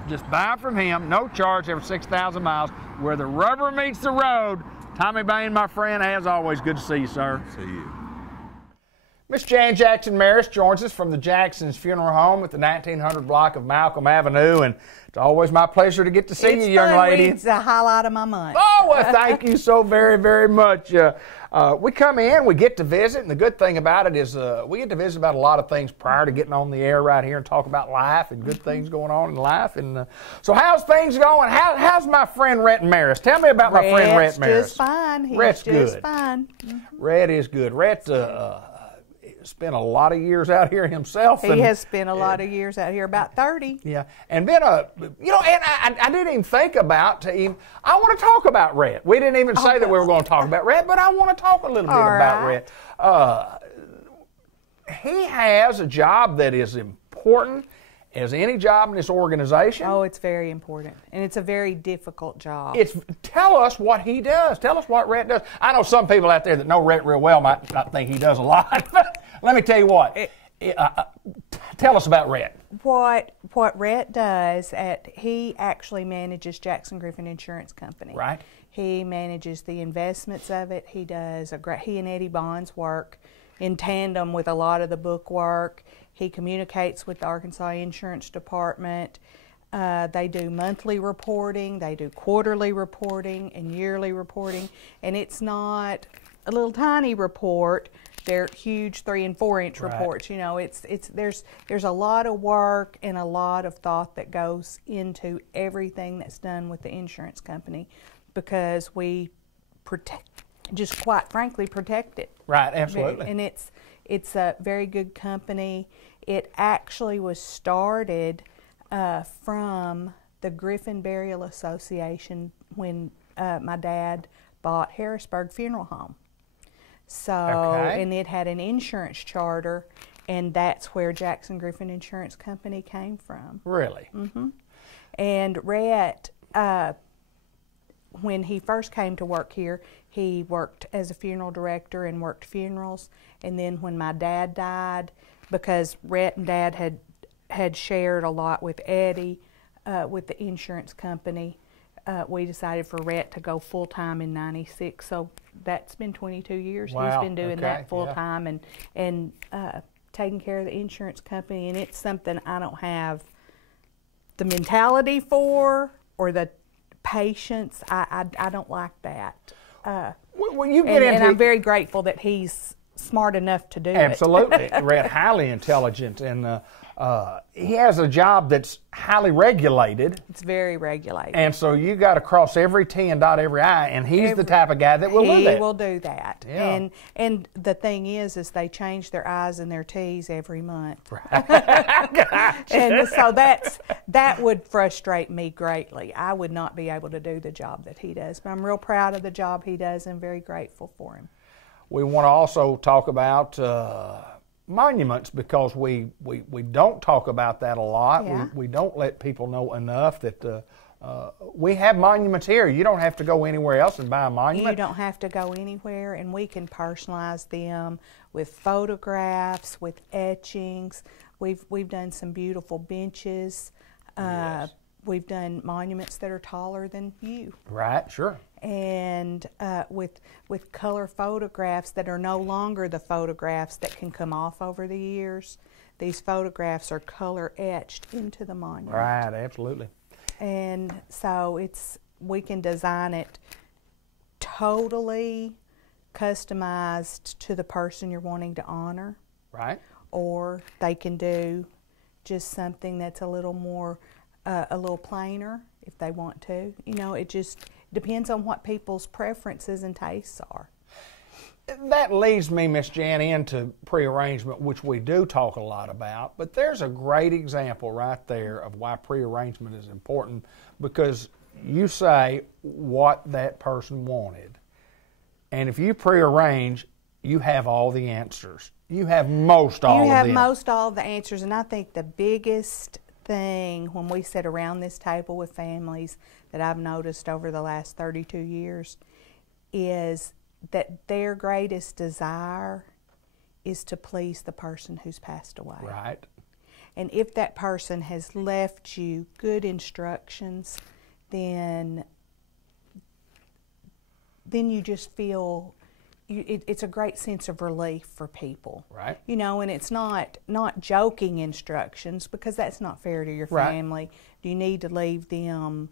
Just buy from him, no charge every 6,000 miles. Where the rubber meets the road. Tommy Bain, my friend, as always, good to see you, sir. See you. Miss Jan Jackson Maris joins us from the Jackson's Funeral Home at the 1900 block of Malcolm Avenue, and it's always my pleasure to get to see you, young lady. It's the highlight of my month. Oh, well, thank you so very, very much. We come in, we get to visit, and the good thing about it is we get to visit about a lot of things prior to getting on the air right here and talk about life and good things going on in life. And so how's things going? How's my friend Rhett Maris? Tell me about my friend Rhett Maris. Just fine. He's Rhett's just good. fine. Rhett is good. Rhett spent a lot of years out here himself. He has spent a lot of years out here, about 30. Yeah, and been and I didn't even think about I want to talk about Rhett. We didn't even say that we were going to talk about Rhett, but I want to talk a little bit about Rhett. He has a job that is important as any job in this organization. Oh, it's very important, and it's a very difficult job. Tell us what he does. Tell us what Rhett does. I know some people out there that know Rhett real well might not think he does a lot, but let me tell you what. Tell us about Rhett. What Rhett does, he actually manages Jackson Griffin Insurance Company. Right. He manages the investments of it. He and Eddie Bonds work in tandem with a lot of the book work. He communicates with the Arkansas Insurance Department. They do monthly reporting, they do quarterly reporting and yearly reporting, and it's not a little tiny report. They're huge 3 and 4 inch reports. You know, there's a lot of work and a lot of thought that goes into everything that's done with the insurance company, because we just quite frankly protect it. Right, absolutely. And it's a very good company. It actually was started from the Griffin Burial Association when my dad bought Harrisburg Funeral Home. So, and it had an insurance charter, and that's where Jackson Griffin Insurance Company came from. Really? Mm-hmm. And Rhett, when he first came to work here, he worked as a funeral director and worked funerals. And then when my dad died, because Rhett and Dad had shared a lot with Eddie, with the insurance company, we decided for Rhett to go full-time in '96. So that's been 22 years. Wow. He's been doing that full-time and taking care of the insurance company. And it's something I don't have the mentality for or the patience. I don't like that. When you get and I'm very grateful that he's smart enough to do it. Absolutely. Rhett, highly intelligent, and he has a job that's highly regulated. It's very regulated. And so you got to cross every T and dot every I, and he's the type of guy that will do that. He will do that. Yeah. And the thing is they change their I's and their T's every month. Right. Gotcha. And so that would frustrate me greatly. I would not be able to do the job that he does. But I'm real proud of the job he does and very grateful for him. We want to also talk about monuments, because we don't talk about that a lot. Yeah. We don't let people know enough that we have monuments here. You don't have to go anywhere else and buy a monument. You don't have to go anywhere, and we can personalize them with photographs, with etchings. We've done some beautiful benches. Yes. we've done monuments that are taller than you. Right, sure. And with color photographs that are no longer the photographs that can come off over the years. These photographs are color etched into the monument. Right, absolutely. And so we can design it totally customized to the person you're wanting to honor. Right. Or they can do just something that's a little more, a little plainer if they want to. You know, it just depends on what people's preferences and tastes are. That leads me, Miss Jan, into prearrangement, which we do talk a lot about, but there's a great example right there of why prearrangement is important, because you say what that person wanted. And if you prearrange, you have all the answers. You have most all of them. You have most all of the answers, and I think the biggest thing when we sit around this table with families that I've noticed over the last 32 years is that their greatest desire is to please the person who's passed away. Right. And if that person has left you good instructions, then you just feel it's a great sense of relief for people. Right. You know, and it's not joking instructions, because that's not fair to your family. You need to leave them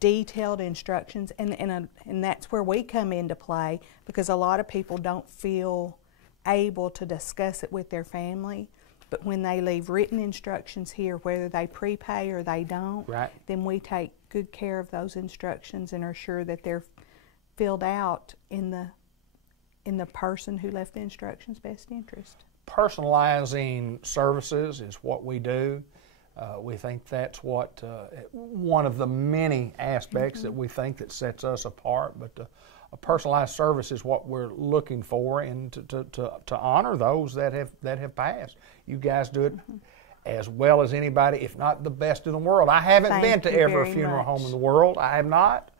detailed instructions, and that's where we come into play, because a lot of people don't feel able to discuss it with their family. But when they leave written instructions here, whether they prepay or they don't, then we take good care of those instructions and are sure that they're filled out in the person who left the instructions' best interest. Personalizing services is what we do. We think that's what one of the many aspects that we think that sets us apart. But a personalized service is what we're looking for, and to honor those that have passed. You guys do it as well as anybody, if not the best in the world. I haven't been to every funeral home in the world. I have not.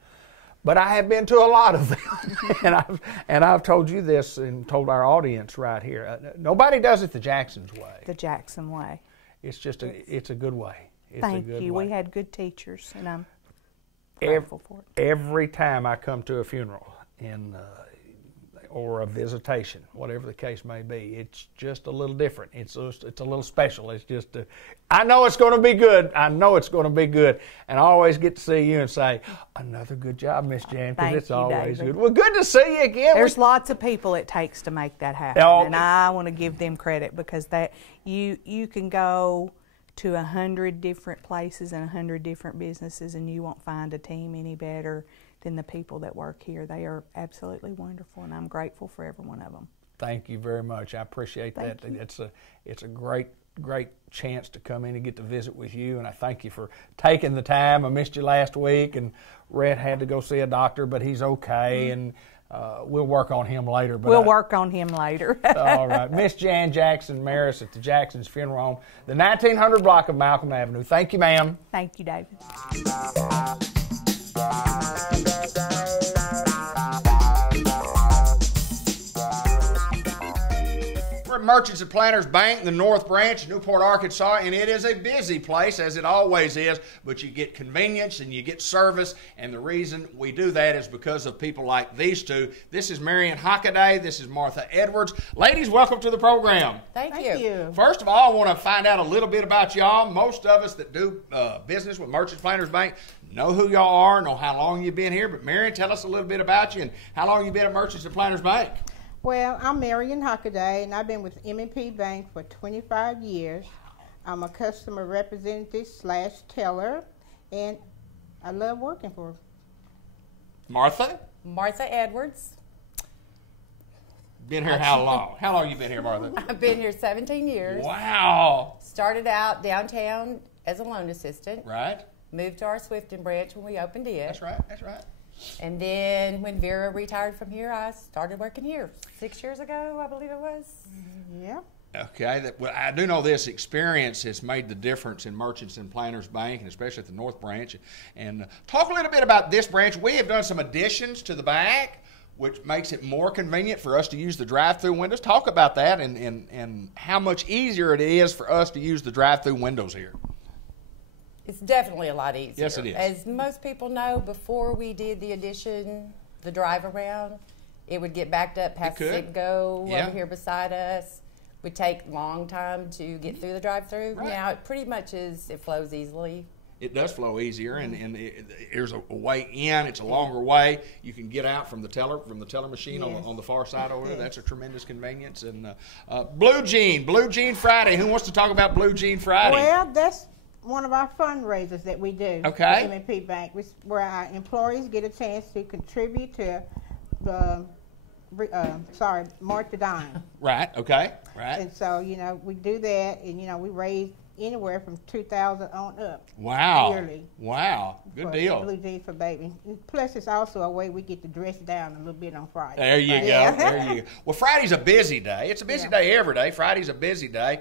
But I have been to a lot of them, and I've told you this and told our audience right here. Nobody does it the Jackson's way. The Jackson way. It's just it's a good way. Thank you. We had good teachers, and I'm grateful for it. Every time I come to a funeral or a visitation, whatever the case may be, it's just a little different. It's a little special. It's just I know it's going to be good. I know it's going to be good, and I always get to see you and say, another good job, Miss Jan, because it's always good. Well, good to see you again. There's lots of people it takes to make that happen, and I want to give them credit, because that you can go to 100 different places and 100 different businesses, and you won't find a team any better than the people that work here. They are absolutely wonderful, and I'm grateful for every one of them. Thank you very much. I appreciate that. It's a great chance to come in and get to visit with you, and I thank you for taking the time. I missed you last week, and Rhett had to go see a doctor, but he's okay, and we'll work on him later. But we'll work on him later. All right. Miss Jan Jackson Maris at the Jackson's Funeral Home, the 1900 block of Malcolm Avenue. Thank you, ma'am. Thank you, David. Merchants and Planters Bank, the North Branch, Newport, Arkansas, and it is a busy place, as it always is, but you get convenience and you get service, and the reason we do that is because of people like these two. This is Marion Hockaday. This is Martha Edwards. Ladies, welcome to the program. Thank you. First of all, I want to find out a little bit about y'all. Most of us that do business with Merchants and Planters Bank know who y'all are, know how long you've been here, but Marion, tell us a little bit about you and how long you've been at Merchants and Planters Bank. Well, I'm Marion Hockaday, and I've been with M&P Bank for 25 years. I'm a customer representative / teller, and I love working for them. Martha? Martha Edwards. Been here how long? How long you been here, Martha? I've been here 17 years. Wow. Started out downtown as a loan assistant. Right. Moved to our Swifton branch when we opened it. That's right. And then when Vera retired from here, I started working here 6 years ago, I believe it was. Yeah. Okay. Well, I do know this experience has made the difference in Merchants and Planters Bank, and especially at the North Branch. And talk a little bit about this branch. We have done some additions to the back, which makes it more convenient for us to use the drive-through windows. Talk about that and how much easier it is for us to use the drive-through windows here. It's definitely a lot easier. Yes, it is. As most people know, before we did the addition, the drive around, it would get backed up past Sit-Go over here beside us. Would take long time to get through the drive-through. Right. Now it pretty much it flows easily. It does flow easier, and there's a way in. It's a longer way. You can get out from the teller machine on the far side over there. That's a tremendous convenience. And Blue Jean Friday. Who wants to talk about Blue Jean Friday? Well, that's one of our fundraisers that we do. Okay. At M&P Bank, where our employees get a chance to contribute to the March the Dime. Right. Okay. Right. And so we do that, and we raise anywhere from $2,000 on up. Wow. Yearly. Wow. Good deal. Blue Jeans for Baby. And plus, it's also a way we get to dress down a little bit on Friday. There you go. There you go. Well, Friday's a busy day. It's a busy day every day. Friday's a busy day.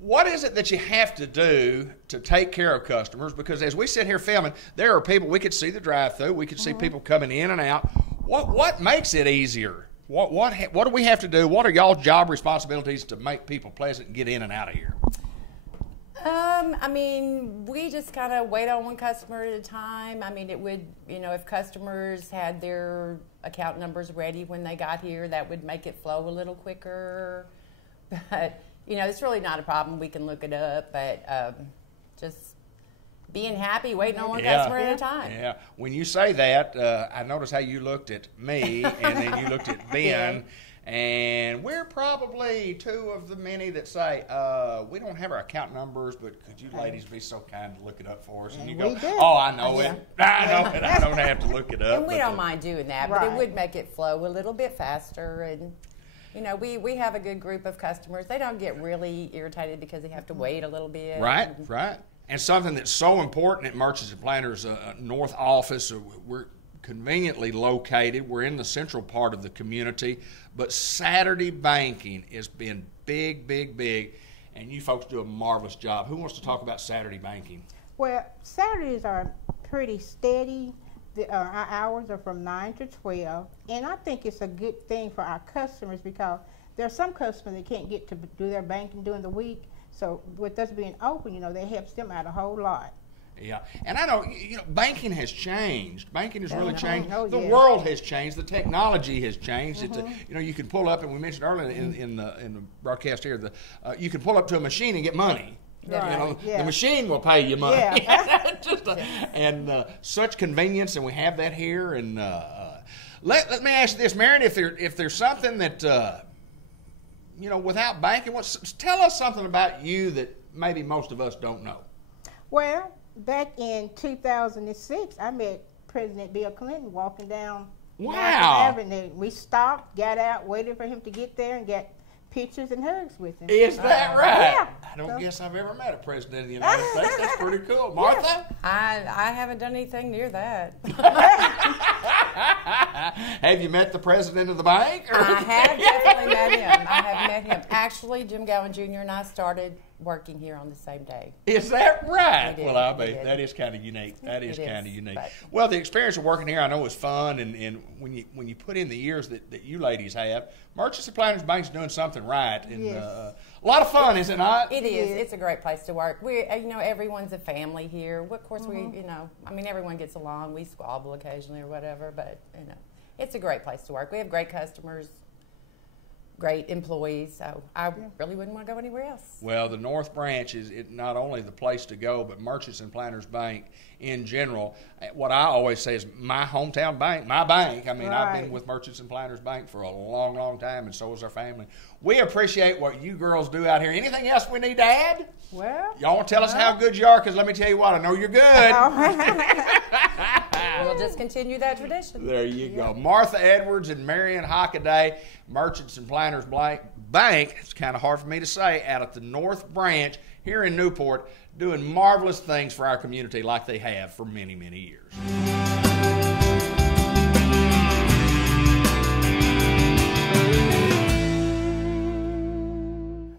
What is it that you have to do to take care of customers? Because as we sit here filming, there are people, we could see the drive-through, we could see people coming in and out. What makes it easier? What do we have to do? What are y'all's job responsibilities to make people pleasant and get in and out of here? I mean, we just kind of wait on one customer at a time. I mean, it would, if customers had their account numbers ready when they got here, that would make it flow a little quicker. But, it's really not a problem. We can look it up, but just being happy, waiting on one customer at a time. Yeah. When you say that, I noticed how you looked at me, and then you looked at Ben. And we're probably two of the many that say, we don't have our account numbers, but could you ladies be so kind to look it up for us? And you go, oh, I know it. I know it. I don't have to look it up. And we don't mind doing that, but it would make it flow a little bit faster. And, we have a good group of customers. They don't get really irritated because they have to wait a little bit. Right. And something that's so important at Merchants and Planters North office, we're conveniently located. We're in the central part of the community, but Saturday banking has been big, big, big, and you folks do a marvelous job. Who wants to talk about Saturday banking? Well, Saturdays are pretty steady. Our hours are from 9 to 12, and I think it's a good thing for our customers because there are some customers that can't get to do their banking during the week, so with us being open, that helps them out a whole lot. Yeah, and I know, banking has changed. Banking has really changed. The world has changed. The technology has changed. It's you can pull up, and we mentioned earlier in the broadcast here, you can pull up to a machine and get money. Right. The machine will pay you money. Yeah. And such convenience, and we have that here. And let me ask you this, Marion, if there's something that without banking, tell us something about you that maybe most of us don't know. Well, back in 2006, I met President Bill Clinton walking down Madison Avenue. We stopped, got out, waited for him to get there, and got pictures and hugs with him. Is that right? Yeah. I don't guess I've ever met a president of the United States. That's pretty cool. Martha? I haven't done anything near that. Have you met the president of the bank? I have definitely met him. I have met him. Actually, Jim Gowan Jr. and I started working here on the same day. Is that right? Well, that is kind of unique. That is kind of unique. Well, the experience of working here I know is fun, and when you put in the years that you ladies have, Merchants and Planters Bank's doing something right, and a lot of fun, is it not? It is. It's a great place to work. We, everyone's a family here. Of course, everyone gets along. We squabble occasionally or whatever, but it's a great place to work. We have great customers, great employees, so I really wouldn't want to go anywhere else. Well, the North Branch is not only the place to go, but Merchants and Planters Bank in general. What I always say is my hometown bank, my bank. I mean, I've been with Merchants and Planters Bank for a long, long time, and so is our family. We appreciate what you girls do out here. Anything else we need to add? Well, y'all want to tell us how good you are? Because let me tell you what, I know you're good. We'll just continue that tradition. There you go. Martha Edwards and Marion Hockaday, Merchants and Planters Bank, it's kind of hard for me to say, out at the North Branch here in Newport, doing marvelous things for our community like they have for many, many years.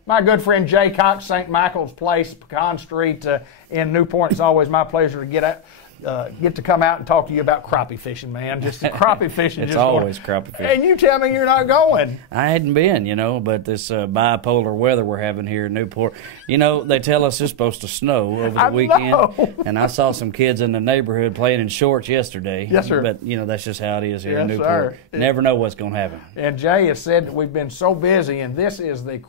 My good friend Jay Cox, St. Michael's Place, Pecan Street in Newport. It's always my pleasure to get get to come out and talk to you about crappie fishing, man. Just crappie fishing. It's just always crappie fishing. And you tell me you're not going. I hadn't been, but this bipolar weather we're having here in Newport, they tell us it's supposed to snow over the weekend. And I saw some kids in the neighborhood playing in shorts yesterday. Yes, sir. But, that's just how it is here in Yes, Newport. sir. Never know what's going to happen. And Jay has said that we've been so busy, and this is the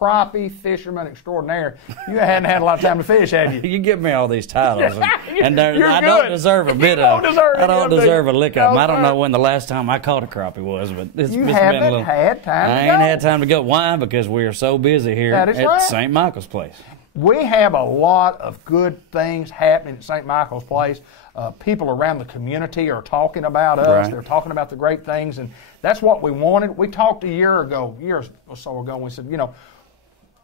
crappie fisherman extraordinaire. You hadn't had a lot of time to fish, have you? You give me all these titles, and You're I good. don't deserve a bit of them. I don't deserve a lick of them. No, I don't sir. know when the last time I caught a crappie was, but it's You been haven't a little. had time I to ain't go. had time to go. Why? Because we are so busy here That is at right. St. Michael's Place. We have a lot of good things happening at St. Michael's Place. People around the community are talking about us. Right. They're talking about the great things, and that's what we wanted. We talked a year or so ago, and we said,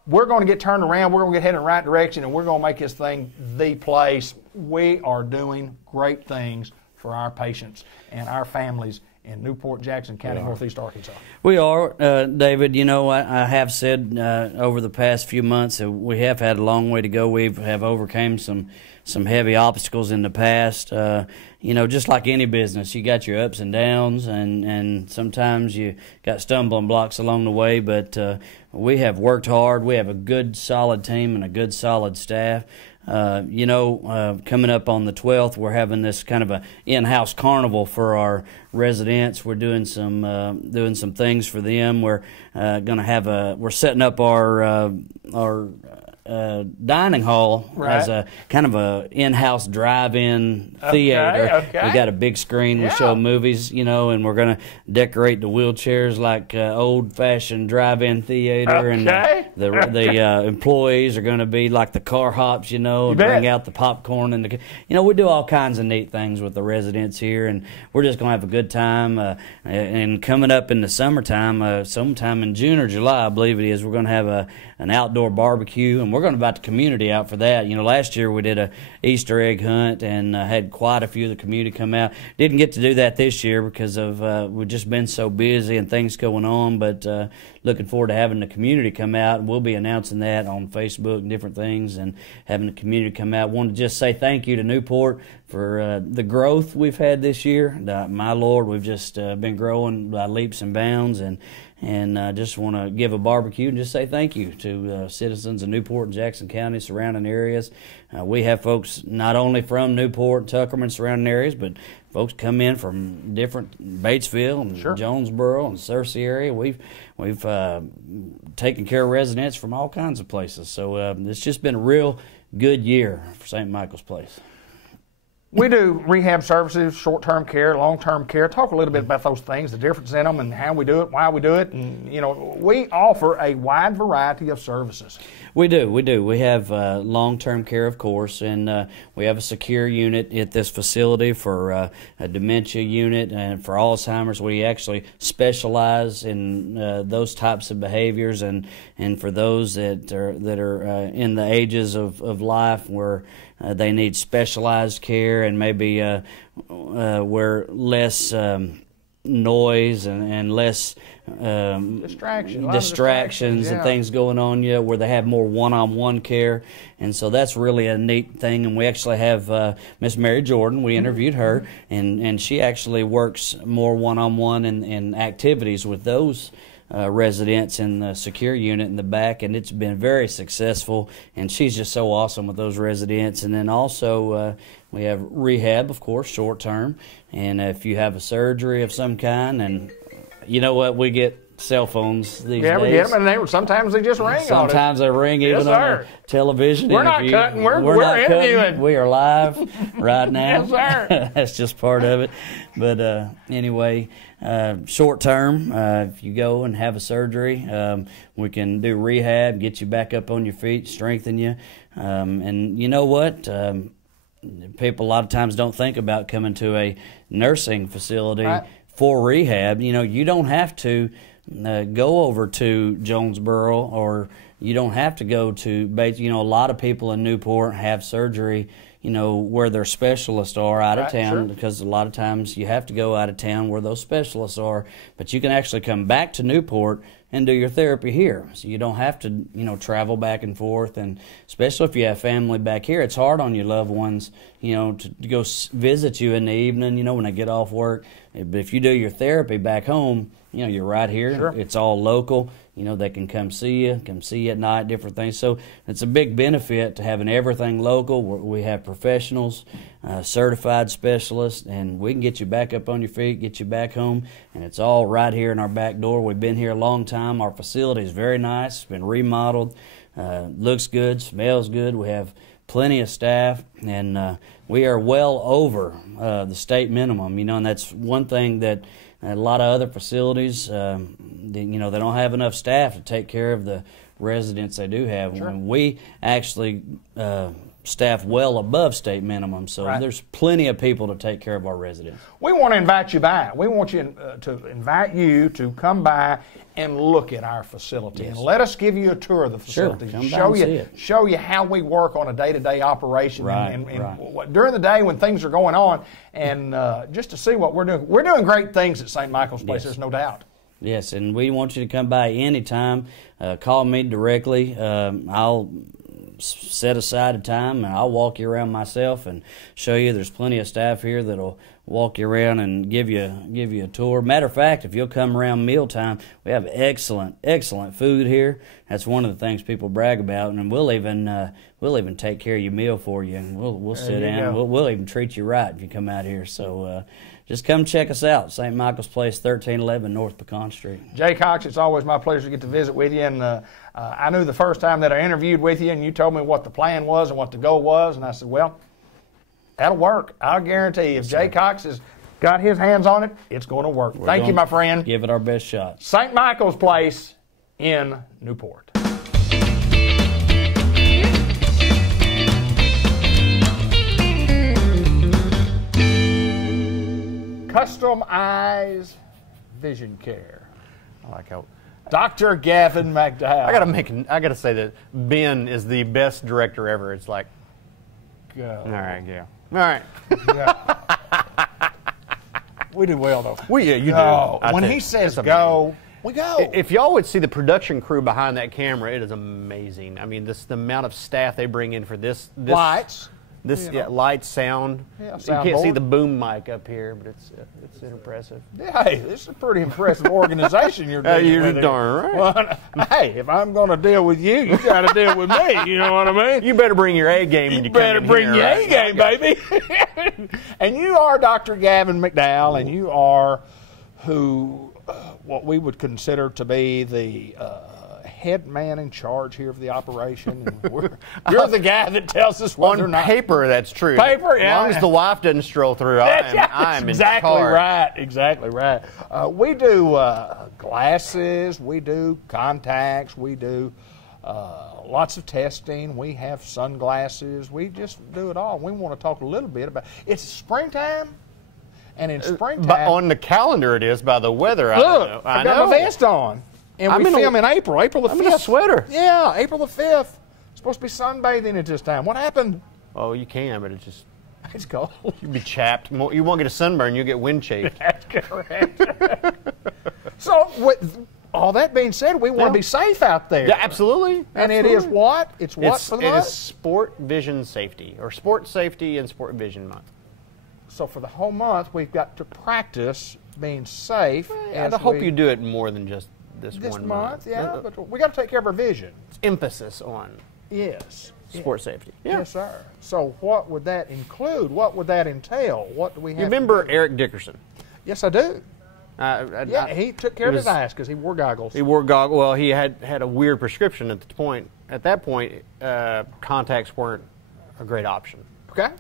we're going to get turned around. We're going to get headed in the right direction, and we're going to make this thing the place. We are doing great things for our patients and our families in Newport, Jackson County, Northeast Arkansas. We are, David. I have said over the past few months that we have had a long way to go. We have overcome some heavy obstacles in the past. Just like any business, you got your ups and downs, and sometimes you got stumbling blocks along the way. But we have worked hard. We have a good, solid team and a good, solid staff. Coming up on the 12th, we're having this kind of a in-house carnival for our residents. We're doing some things for them. We're we're setting up our dining hall as a kind of a in-house drive-in theater. Okay. We got a big screen. We show movies, and we're going to decorate the wheelchairs like old-fashioned drive-in theater. And the employees are going to be like the car hops, and bring out the popcorn and we do all kinds of neat things with the residents here, and we're just going to have a good time. And coming up in the summertime, sometime in June or July, I believe it is, we're going to have an outdoor barbecue, and we're going to invite the community out for that. Last year we did a Easter egg hunt and had quite a few of the community come out. Didn't get to do that this year because of we've just been so busy and things going on, but looking forward to having the community come out. We'll be announcing that on Facebook and different things, and having the community come out. Want to just say thank you to Newport for the growth we've had this year. My Lord, we've just been growing by leaps and bounds, and just want to give a barbecue and just say thank you to citizens of Newport and Jackson County, surrounding areas. We have folks not only from Newport, Tuckerman, surrounding areas, but folks come in from different Batesville and Jonesboro and Searcy area. We've taken care of residents from all kinds of places. So it's just been a real good year for St. Michael's Place. We do rehab services, short-term care, long-term care. Talk a little bit about those things, the difference in them, and how we do it, why we do it. And, we offer a wide variety of services. We do. We have long-term care, of course, and we have a secure unit at this facility for a dementia unit and for Alzheimer's. We actually specialize in those types of behaviors, and for those that are in the ages of life where they need specialized care, and maybe where less noise and less distractions and things going on, where they have more one-on-one care. And so that's really a neat thing. And we actually have Miss Mary Jordan. We interviewed her, and she actually works more one-on-one in activities with those residents in the secure unit in the back, and it's been very successful, and she's just so awesome with those residents. And then also we have rehab, of course, short term, and if you have a surgery of some kind, and you know what, we get cell phones these days. Yeah, we get them, and sometimes they just ring. Sometimes they ring even on a television We're interview. not cutting. We're interviewing. Cutting. We are live right now. Yes, sir. That's just part of it. But anyway, short term, if you go and have a surgery, we can do rehab, get you back up on your feet, strengthen you. And you know what? People a lot of times don't think about coming to a nursing facility for rehab. You don't have to go over to Jonesboro, or you don't have to go to Bates. A lot of people in Newport have surgery, you know, where their specialists are out of Right, town, sure. because a lot of times you have to go out of town where those specialists are. But you can actually come back to Newport and do your therapy here. So you don't have to, you know, travel back and forth. And especially if you have family back here, it's hard on your loved ones, you know, to go visit you in the evening, you know, when they get off work. But if you do your therapy back home, you know, you're right here. Sure. It's all local. You know, they can come see you at night, different things. So it's a big benefit to having everything local. We have professionals, certified specialists, and we can get you back up on your feet, get you back home, and it's all right here in our back door. We've been here a long time. Our facility is very nice. It's been remodeled. Looks good, smells good. We have plenty of staff, and we are well over the state minimum, you know, and that's one thing that a lot of other facilities, you know, they don't have enough staff to take care of the residents they do have. Sure. We actually staff well above state minimum, so Right. there's plenty of people to take care of our residents. We want to invite you by. We want you to invite you to come by and look at our facility, and let us give you a tour of the facility. Come by and see it. Show you how we work on a day-to-day operation, Right, and right. during the day when things are going on, and just to see what we're doing. We're doing great things at St. Michael's Place. Yes. There's no doubt. Yes, and we want you to come by anytime. Call me directly. I'll set aside a time, and I'll walk you around myself and show you. There's plenty of staff here that'll walk you around and give you a tour. Matter of fact, if you'll come around mealtime, we have excellent food here. That's one of the things people brag about, and we'll even take care of your meal for you, and we'll sit down. We'll even treat you right if you come out here. So just come check us out, St. Michael's Place, 1311 North Pecan Street. Jay Cox, it's always my pleasure to get to visit with you. And I knew the first time that I interviewed with you, and you told me what the plan was and what the goal was, and I said, well, that'll work. I'll guarantee if Jay Cox has got his hands on it, it's going to work. Thank you, my friend. Give it our best shot. St. Michael's Place in Newport. Custom Eyes Vision Care. I like how Dr. Gavin McDowell. I gotta say that Ben is the best director ever. It's like, Go. all right, yeah, all right. Yeah. We do well though. You do. When he says go, we go. If y'all would see the production crew behind that camera, it is amazing. I mean, the amount of staff they bring in for this lights. Lights, sound. Yeah, you can't see soundboard. the boom mic up here, but it's impressive. Yeah, hey, this is a pretty impressive organization you're dealing You're with. darn right. Well, hey, if I'm going to deal with you, you got to deal with me. You know what I mean? You better bring your A game when you come in here. You better bring your A game, baby. And you are Dr. Gavin McDowell, and you are what we would consider to be the head man in charge here of the operation. And you're the guy that tells us whether or On not. paper, that's true. Paper, yeah. As long as the wife doesn't stroll through, I'm exactly in charge. right. Exactly right. We do glasses. We do contacts. We do lots of testing. We have sunglasses. We just do it all. We want to talk a little bit about. It's springtime, and in springtime, But on the calendar, it is by the weather. look, I I got know. my vest on, and we film in April. April the 5th. I'm in a sweater. Yeah, April the 5th. Supposed to be sunbathing at this time. What happened? Oh, you can, but it's just. It's cold. You'll be chapped. You won't get a sunburn. You'll get wind chafed. That's correct. So, with all that being said, we want to be safe out there. Yeah, absolutely. And it is what? It's what for the It month? is Sport Vision Safety, or Sport Safety and Sport Vision Month. So for the whole month, we've got to practice being safe. I hope you do it more than just this one month. Yeah, but we got to take care of our vision. It's emphasis on Yes. sport safety. Yes, sir. So what would that include? What would that entail? What do we have? You remember Eric Dickerson? Yes, I do. He took care of his eyes because he wore goggles. He wore goggles. Well, he had a weird prescription at the point. At that point, contacts weren't a great option. Okay.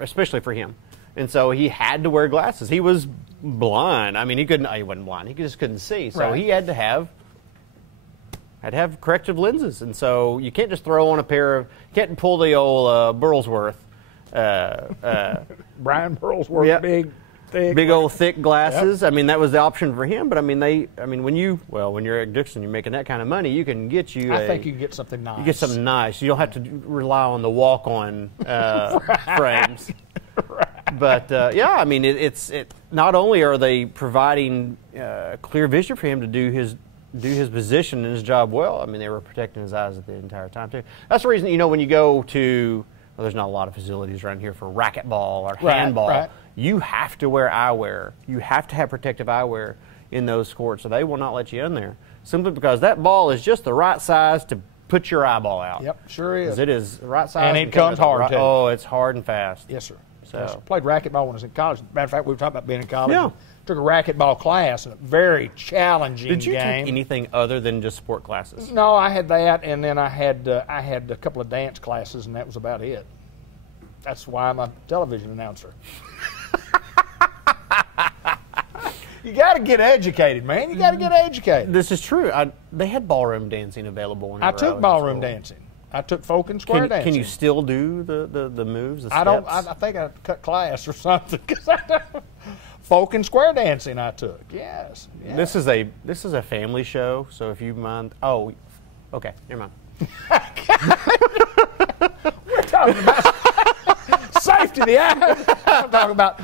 Especially for him, and so he had to wear glasses. He was blind. I mean, he wasn't blind. He just couldn't see. So he had to have corrective lenses, and so you can't just throw on a pair of. You can't pull the old Burlsworth. Brian Burlsworth, big. big old thick glasses. Yep. I mean, that was the option for him. But I mean, when you're Eric Dixon, you're making that kind of money, you can get you. I think you can get something nice. You get something nice. You don't have to rely on the walk-on frames. Right. But yeah, I mean, it. Not only are they providing clear vision for him to do his position and his job well, I mean, they were protecting his eyes the entire time too. That's the reason, when you go to, well, there's not a lot of facilities around here for racquetball or handball. Right. You have to wear eyewear. You have to have protective eyewear in those courts, so they will not let you in there simply because that ball is just the right size to put your eyeball out. Yep, sure is. Because it is the right size. And it comes hard too. Oh, it's hard and fast. Yes, sir. So yes, sir. Played racquetball when I was in college. Matter of fact, we were talking about being in college. Yeah. Took a racquetball class, a very challenging game. Did you take anything other than just sport classes? No, I had that, and then I had a couple of dance classes, and that was about it. That's why I'm a television announcer. You got to get educated, man. You got to get educated. This is true. They had ballroom dancing available. I took ballroom dancing. I took folk and square dancing. Can you still do the moves? The I don't. I think I cut class or something because I don't. Folk and square dancing I took. Yes. This is a family show, so if you mind. Oh, okay. Never mind. We're talking about safety of the eye. I'm talking about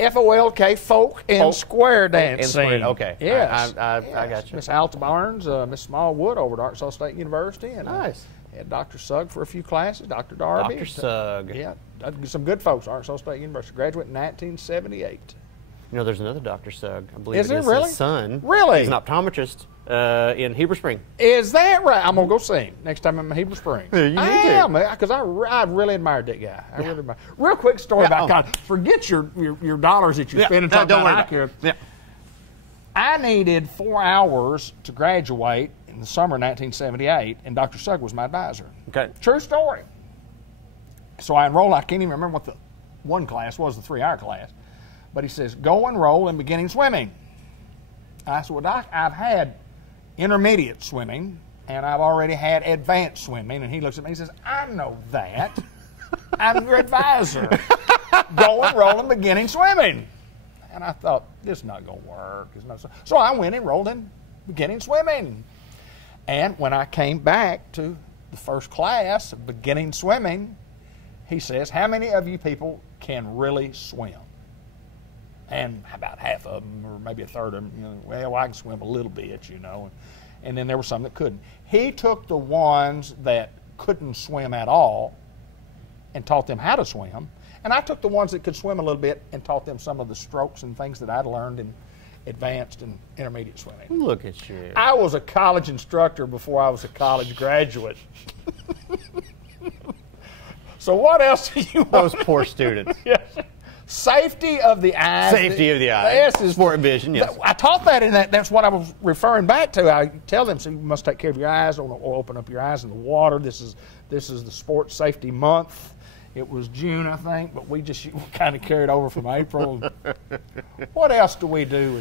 FOLK, folk and square dancing. Okay. Yes. I got you. Miss Alta Barnes, Miss Smallwood over at Arkansas State University. And nice. Had Dr. Sugg for a few classes, Dr. Darby. Dr. Sugg. Yeah. Some good folks, Arkansas State University. Graduate in 1978. There's another Dr. Sugg. I believe is there really? His son. Really? He's an optometrist in Heber Springs. Is that right? I'm going to go see him next time I'm in Heber Springs. You need to. Because I really admired that guy. I really admired. Real quick story about college. Forget your dollars that you're spending talking about eye care. Yeah. I needed 4 hours to graduate in the summer of 1978, and Dr. Sugg was my advisor. Okay. True story. So I enrolled. I can't even remember what the one class was, the 3-hour class. But he says, go enroll in beginning swimming. I said, well, Doc, I've had intermediate swimming, and I've already had advanced swimming. And he looks at me and says, I know that. I'm your advisor. Go enroll in beginning swimming. And I thought, this is not going to work. So I went and enrolled in beginning swimming. And when I came back to the first class of beginning swimming, he says, how many of you people can really swim? And about half of them, or maybe a third of them, well, I can swim a little bit, And then there were some that couldn't. He took the ones that couldn't swim at all and taught them how to swim. And I took the ones that could swim a little bit and taught them some of the strokes and things that I'd learned in advanced and intermediate swimming. Look at you. I was a college instructor before I was a college graduate. So what else do you want? Those poor students. Yes. Safety of the eyes. Safety of the eyes. This is sport vision, yes. I taught that in that. That's what I was referring back to. I tell them, so you must take care of your eyes, or open up your eyes in the water. This is the sports safety month. It was June, I think, but we kind of carried over from April. What else do we do?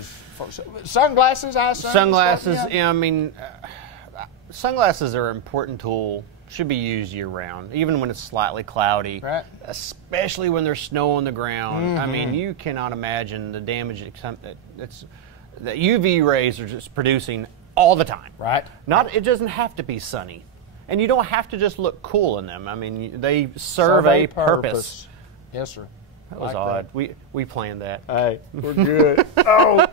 Sunglasses, I assume? Sunglasses, I mean, sunglasses are an important tool. Should be used year-round, even when it's slightly cloudy, right. Especially when there's snow on the ground. Mm-hmm. I mean, you cannot imagine the damage that UV rays are just producing all the time. Right. It doesn't have to be sunny. And you don't have to just look cool in them. I mean, they serve a purpose. Yes, sir. That was odd. We planned that. Hey, we're good. Oh.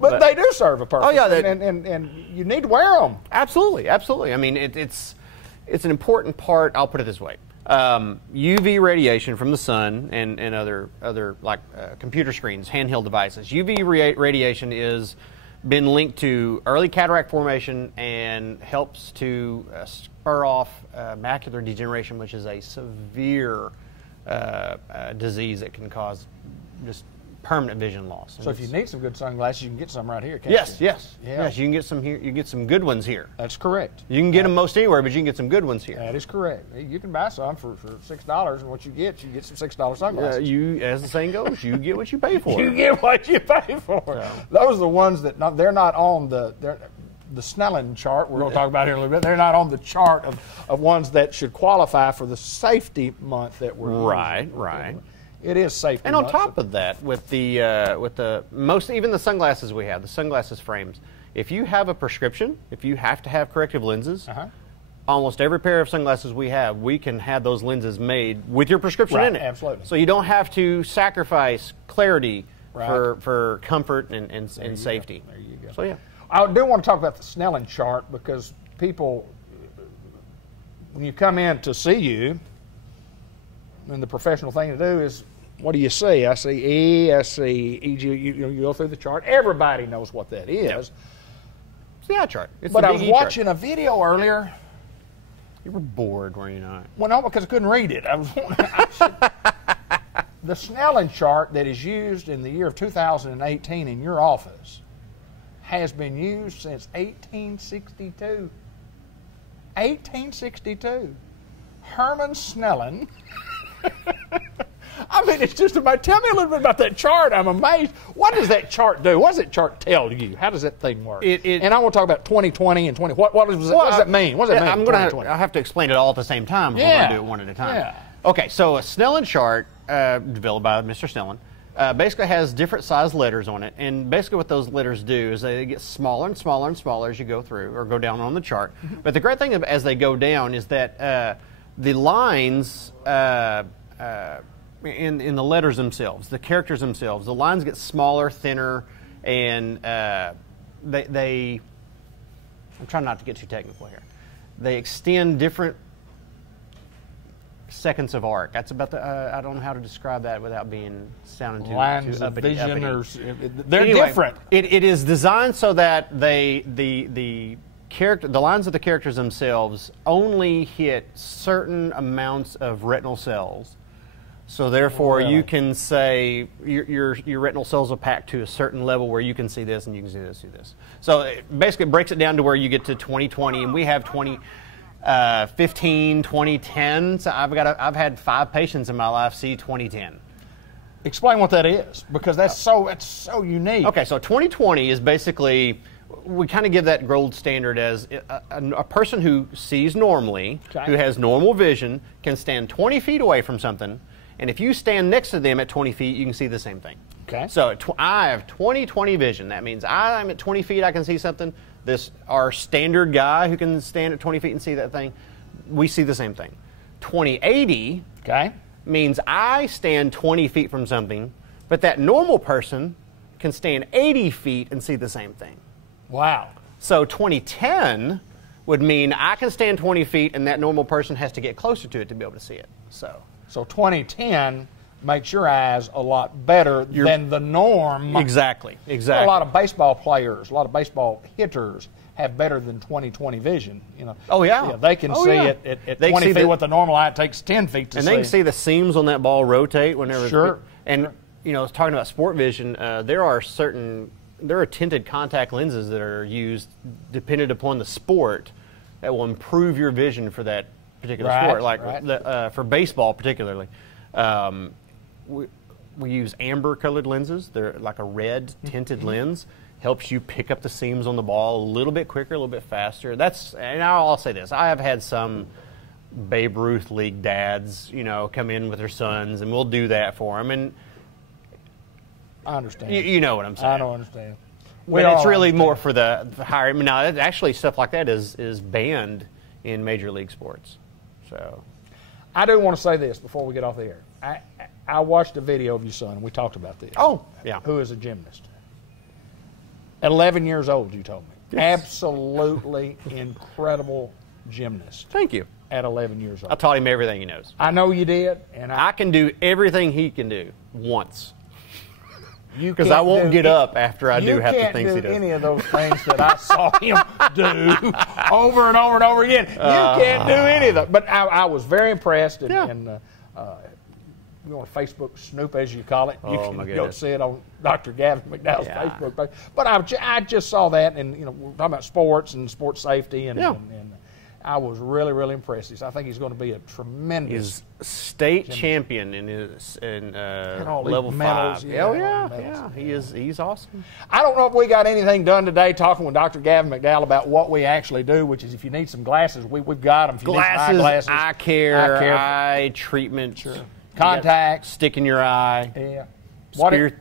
But they do serve a purpose. Oh yeah, and you need to wear them. Absolutely. I mean, it's an important part. I'll put it this way: UV radiation from the sun and other like computer screens, handheld devices. UV radiation is been linked to early cataract formation and helps to spur off macular degeneration, which is a severe disease that can cause just permanent vision loss. So if you need some good sunglasses, you can get some right here, can't you? Yes. You can get some here. You can get some good ones here. That's correct. You can get them most anywhere, but you can get some good ones here. That is correct. You can buy some for $6, and what you get some $6 sunglasses. As the saying goes, you get what you pay for. You get what you pay for. So. Those are the ones that they're not on the. the Snellen chart we're going to talk about here in a little bit. They're not on the chart of ones that should qualify for the safety month that we're Right, right. It is safety And on month, top of that, with the most, even the sunglasses we have, the sunglasses frames, if you have a prescription, if you have to have corrective lenses, almost every pair of sunglasses we have, we can have those lenses made with your prescription in it. Absolutely. So you don't have to sacrifice clarity for comfort and safety. There you go. So yeah. I do want to talk about the Snellen chart because people, when you come in to see you, and the professional thing to do is, what do you see? I see E, I see EG. You go through the chart. Everybody knows what that is. Yep. It's the eye chart. It's But the I was big E chart. watching a video earlier. You were bored, were you not? Well, no, because I couldn't read it. The Snellen chart that is used in the year of 2018 in your office has been used since 1862. 1862. Herman Snellen. I mean, it's just about, tell me a little bit about that chart. I'm amazed. What does that chart do? What does that chart tell you? How does that thing work? And I want to talk about 2020 and 20. What does that mean? What does that mean? I'll have to explain it all at the same time. We're going to do it one at a time. Yeah. Okay, so a Snellen chart developed by Mr. Snellen basically has different size letters on it, and basically what those letters do is they get smaller and smaller and smaller as you go through or go down on the chart. But the great thing as they go down is that the lines in the letters themselves, the characters themselves, the lines get smaller, thinner, and they I'm trying not to get too technical here. They extend different seconds of arc. That's about the. I don't know how to describe that without sounding too lines of uppity, vision, uppity. They're different. It is designed so that the lines of the characters themselves only hit certain amounts of retinal cells. So therefore, you can say your retinal cells are packed to a certain level where you can see this and you can see this, see this. So it basically breaks it down to where you get to 20/20, and we have 20/15, 20/10. So I've had 5 patients in my life see 20/10. Explain what that is, because it's so unique. Okay, so 20/20 is basically, we kind of give that gold standard as a person who sees normally, who has normal vision, can stand 20 feet away from something. And if you stand next to them at 20 feet, you can see the same thing. Okay. So I have 20/20 vision. That means I'm at 20 feet, I can see something. Our standard guy who can stand at 20 feet and see that thing, we see the same thing. 20/80 means I stand 20 feet from something, but that normal person can stand 80 feet and see the same thing. Wow. So 20/10 would mean I can stand 20 feet and that normal person has to get closer to it to be able to see it. So 20/10 makes your eyes a lot better than the norm. Exactly. A lot of baseball players, a lot of baseball hitters have better than 20/20 vision. Oh yeah. They can see it at 20 feet what the normal eye takes 10 feet to see. And they can see the seams on that ball rotate whenever. Sure. And talking about sport vision, there are tinted contact lenses that are used dependent upon the sport that will improve your vision for that particular sport, like for baseball particularly. We use amber-colored lenses. They're like a red tinted lens. Helps you pick up the seams on the ball a little bit quicker, a little bit faster. And I'll say this: I have had some Babe Ruth league dads, come in with their sons, and we'll do that for them. And I understand. You know what I'm saying? I don't understand. But it's really more for the higher. Now, actually, stuff like that is banned in major league sports. So, I do want to say this before we get off the air. I watched a video of your son, and we talked about this. Oh, yeah. Who is a gymnast. At 11 years old, you told me. Yes. Absolutely incredible gymnast. Thank you. At 11 years old. I taught him everything he knows. I know you did. And I can do everything he can do once. Because I won't get up after I do half the things he does. You can't do any of those things that I saw him do over and over and over again. You can't do any of them. But I was very impressed. And you want to Facebook snoop, as you call it. You can go see it on Dr. Gavin McDowell's Facebook page. But I just saw that, and we're talking about sports and sports safety, and I was really, really impressed. I think he's going to be a tremendous. He's state champion in level 5. Yeah. He's awesome. I don't know if we got anything done today talking with Dr. Gavin McDowell about what we actually do, which is if you need some glasses, we've got them. If you Glasses, need eyeglasses, eye care, eye treatment, contacts, stick in your eye. Yeah.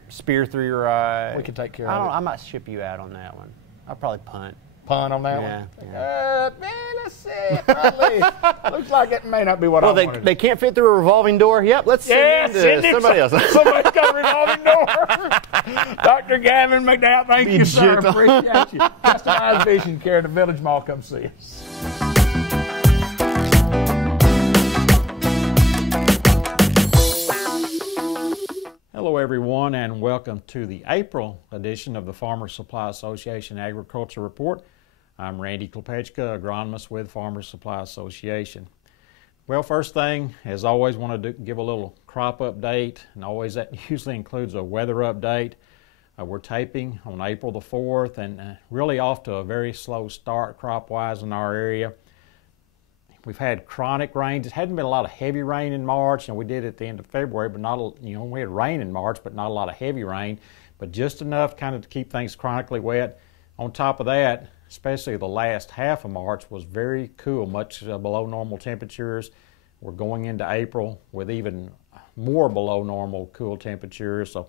Spear through your eye. We can take care of it. I might ship you out on that one. I'll probably punt. Pun on that one? Man, let's see. Probably. Looks like it may not be what I wanted. They can't fit through a revolving door. Yep, let's send somebody else. Somebody's got a revolving door. Dr. Gavin McDowell, thank you, sir. Appreciate you. Customized Vision Care at the Village Mall. Come see us. Hello everyone and welcome to the April edition of the Farmers Supply Association Agriculture Report. I'm Randy Klepechka, agronomist with Farmers Supply Association. Well, first thing, as always, want to give a little crop update, and always that usually includes a weather update. We're taping on April the 4th and really off to a very slow start crop-wise in our area. We've had chronic rains. It hadn't been a lot of heavy rain in March, and we did at the end of February, but we had rain in March, but not a lot of heavy rain, but just enough kind of to keep things chronically wet. On top of that, especially the last half of March was very cool, much below normal temperatures. We're going into April with even more below normal cool temperatures. So,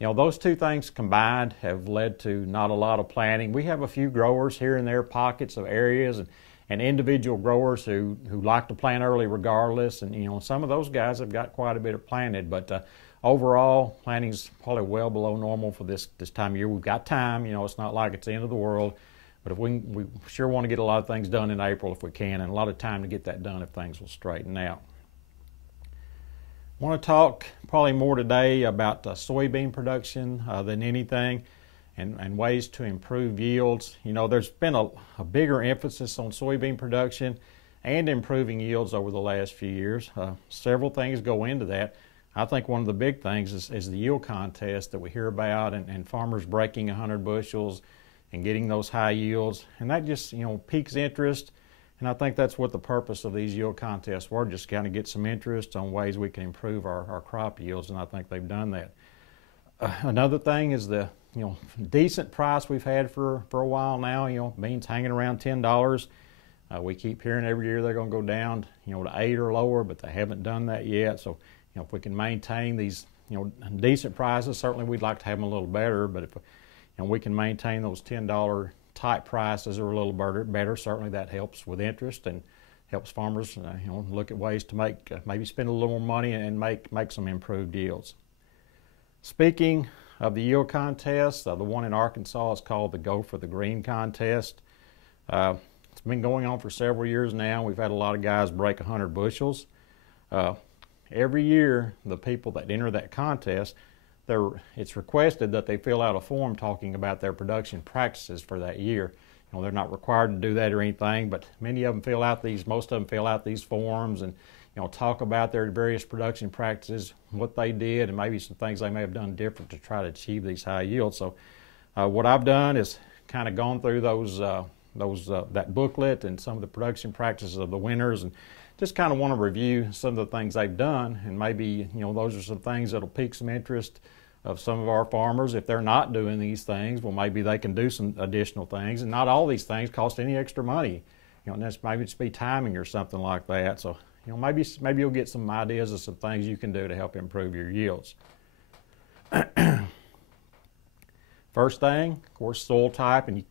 those two things combined have led to not a lot of planting. We have a few growers here and there, pockets of areas, and individual growers who like to plant early regardless, and some of those guys have got quite a bit of planted, but overall planting's probably well below normal for this time of year. We've got time, it's not like it's the end of the world, but if we sure want to get a lot of things done in April if we can, and a lot of time to get that done if things will straighten out. I want to talk probably more today about soybean production than anything. And ways to improve yields. There's been a bigger emphasis on soybean production and improving yields over the last few years. Several things go into that. I think one of the big things is the yield contest that we hear about, and farmers breaking 100 bushels and getting those high yields. And that just, piques interest. And I think that's what the purpose of these yield contests were, just kind of get some interest on ways we can improve our crop yields, and I think they've done that. Another thing is the decent price we've had for a while now. Beans hanging around $10. We keep hearing every year they're going to go down, to 8 or lower, but they haven't done that yet. So, if we can maintain these, decent prices, certainly we'd like to have them a little better. But if we can maintain those $10 type prices or a little better, certainly that helps with interest and helps farmers, look at ways to maybe spend a little more money and make some improved yields. Speaking of the yield contest, the one in Arkansas is called the Go for the Green contest. It's been going on for several years now. We've had a lot of guys break 100 bushels. Every year, the people that enter that contest, it's requested that they fill out a form talking about their production practices for that year. They're not required to do that or anything, but many of them most of them fill out these forms and talk about their various production practices, what they did, and maybe some things they may have done different to try to achieve these high yields. So what I've done is kind of gone through that booklet and some of the production practices of the winners, and just kind of want to review some of the things they've done, and maybe those are some things that'll pique some interest of some of our farmers. If they're not doing these things, well, maybe they can do some additional things, and not all these things cost any extra money. Maybe it's be timing or something like that. So maybe you'll get some ideas of some things you can do to help improve your yields. First thing, of course, soil type, and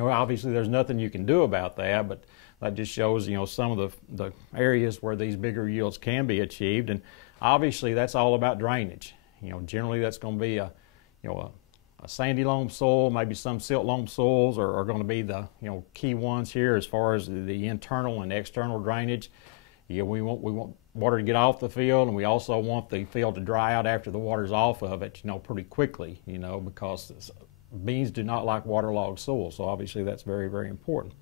obviously there's nothing you can do about that, but that just shows some of the areas where these bigger yields can be achieved, and obviously that's all about drainage. Generally that's going to be a sandy loam soil, maybe some silt loam soils are going to be the key ones here as far as the internal and external drainage. We want water to get off the field, and we also want the field to dry out after the water's off of it, pretty quickly, because beans do not like waterlogged soil, so obviously that's very, very important.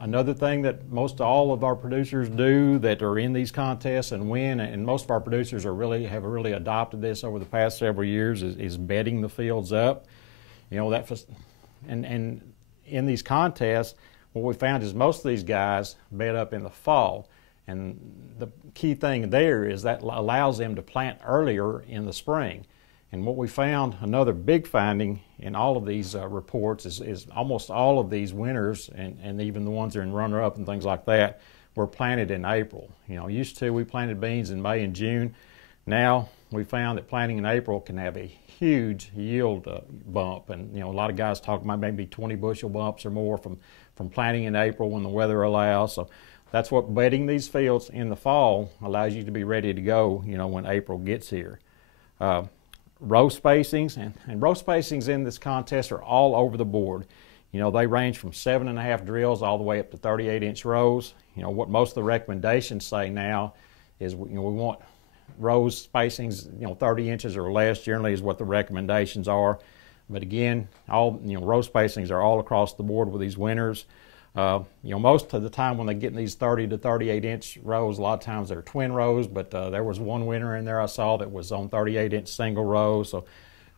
Another thing that most all of our producers do that are in these contests and win, and most of our producers have really adopted this over the past several years, is bedding the fields up. And in these contests, what we found is most of these guys bed up in the fall. And the key thing there is that allows them to plant earlier in the spring. And what we found, another big finding in all of these reports is almost all of these winters, and even the ones that are in runner-up and things like that, were planted in April. You know, used to we planted beans in May and June. Now we found that planting in April can have a huge yield bump, and you know, a lot of guys talk about maybe 20 bushel bumps or more from planting in April when the weather allows. So that's what bedding these fields in the fall allows you to be ready to go, you know, when April gets here. Row spacings, and row spacings in this contest are all over the board. You know, they range from 7.5 drills all the way up to 38-inch rows. You know, what most of the recommendations say now is, you know, we want rows spacings, you know, 30 inches or less generally is what the recommendations are. But again, all, you know, row spacings are all across the board with these winters. You know, most of the time when they get in these 30 to 38-inch rows, a lot of times they're twin rows, but there was one winter in there I saw that was on 38-inch single rows. So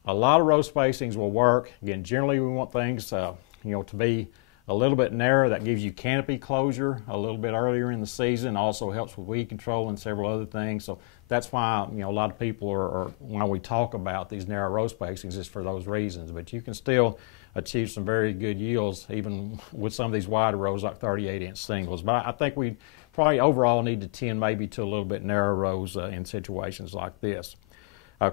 a lot of row spacings will work. Again, generally we want things, you know, to be a little bit narrower. That gives you canopy closure a little bit earlier in the season. Also helps with weed control and several other things. So that's why, you know, a lot of people are when we talk about these narrow row spacings, is for those reasons. But you can still achieve some very good yields even with some of these wider rows like 38-inch singles. But I think we probably overall need to tend maybe to a little bit narrower rows in situations like this.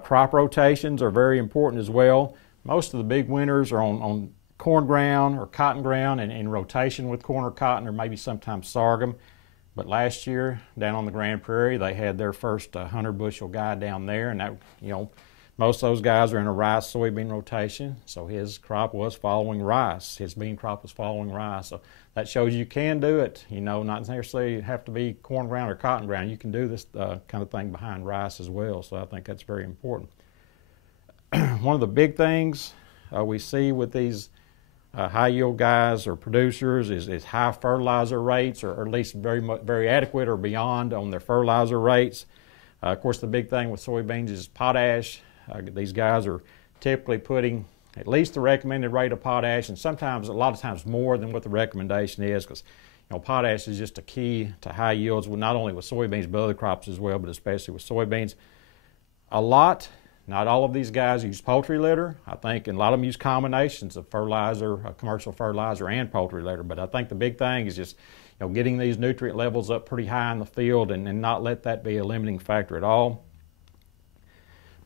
Crop rotations are very important as well. Most of the big winners are on corn ground or cotton ground and in rotation with corn or cotton, or maybe sometimes sorghum. But last year down on the Grand Prairie, they had their first 100 bushel guy down there, and that, you know, most of those guys are in a rice soybean rotation, so his crop was following rice. His bean crop was following rice. So that shows you can do it, you know, not necessarily have to be corn ground or cotton ground. You can do this kind of thing behind rice as well, so I think that's very important. One of the big things we see with these high yield guys or producers is high fertilizer rates, or at least very adequate or beyond on their fertilizer rates. Of course, the big thing with soybeans is potash. These guys are typically putting at least the recommended rate of potash, and sometimes, a lot of times, more than what the recommendation is, because, you know, potash is just a key to high yields, not only with soybeans but other crops as well, but especially with soybeans. Not all of these guys use poultry litter. I think, and a lot of them use combinations of fertilizer, commercial fertilizer, and poultry litter. But I think the big thing is just, you know, getting these nutrient levels up pretty high in the field, and not let that be a limiting factor at all.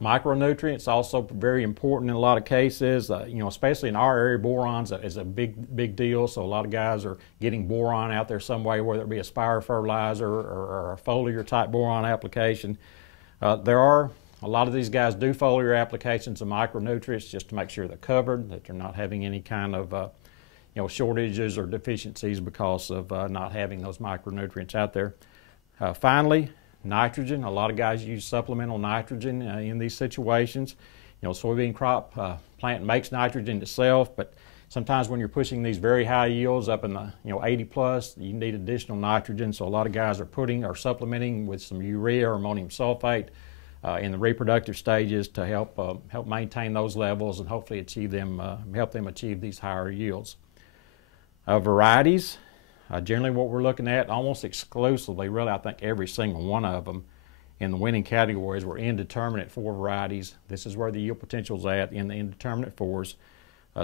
Micronutrients also very important in a lot of cases. You know, especially in our area, boron is a big deal. So a lot of guys are getting boron out there some way, whether it be a spire fertilizer or a foliar type boron application. A lot of these guys do foliar applications of micronutrients just to make sure they're covered, that they're not having any kind of you know, shortages or deficiencies because of not having those micronutrients out there. Finally, nitrogen. A lot of guys use supplemental nitrogen in these situations. You know, soybean crop plant makes nitrogen itself, but sometimes when you're pushing these very high yields up in the, you know, 80 plus, you need additional nitrogen. So a lot of guys are putting or supplementing with some urea or ammonium sulfate in the reproductive stages to help maintain those levels and hopefully help them achieve these higher yields. Varieties, generally what we're looking at almost exclusively, really I think every single one of them in the winning categories were indeterminate 4 varieties. This is where the yield potential is at, in the indeterminate 4s.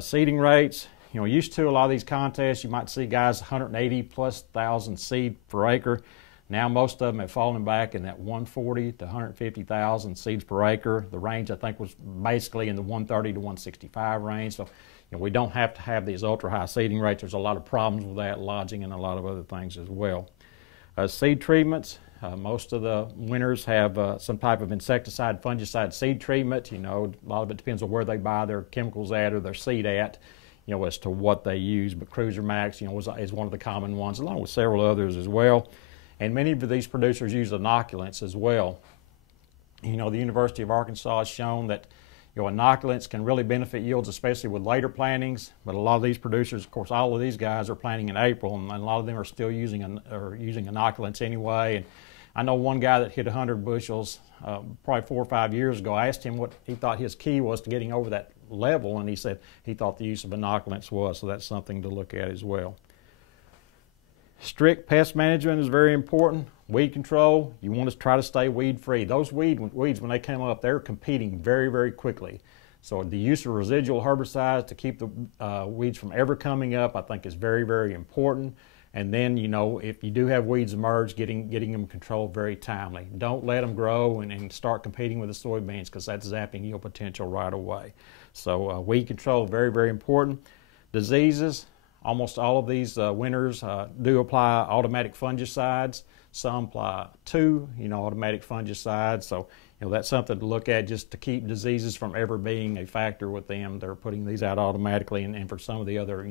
Seeding rates, you know, used to a lot of these contests, you might see guys 180 plus thousand seed per acre. Now most of them have fallen back in that 140 to 150,000 seeds per acre. The range I think was basically in the 130 to 165 range. So, you know, we don't have to have these ultra high seeding rates. There's a lot of problems with that, lodging and a lot of other things as well. Seed treatments, most of the winners have some type of insecticide, fungicide seed treatment. You know, a lot of it depends on where they buy their chemicals at or their seed at, you know, as to what they use. But Cruiser Max, you know, is one of the common ones, along with several others as well. And many of these producers use inoculants as well. You know, the University of Arkansas has shown that, you know, inoculants can really benefit yields, especially with later plantings. But a lot of these producers, of course, all of these guys are planting in April, and a lot of them are still using inoculants anyway. And I know one guy that hit 100 bushels probably 4 or 5 years ago. I asked him what he thought his key was to getting over that level, and he said he thought the use of inoculants was. So that's something to look at as well. Strict pest management is very important. Weed control, you want to try to stay weed free. Those weeds, when they come up, they're competing very, very quickly. So the use of residual herbicides to keep the weeds from ever coming up, I think is very, very important. And then, you know, if you do have weeds emerge, getting them controlled very timely. Don't let them grow and start competing with the soybeans, because that's zapping yield potential right away. So weed control, very, very important. Diseases, almost all of these winners do apply automatic fungicides. Some apply 2, automatic fungicides. So, that's something to look at just to keep diseases from ever being a factor with them. They're putting these out automatically, and for some of the other,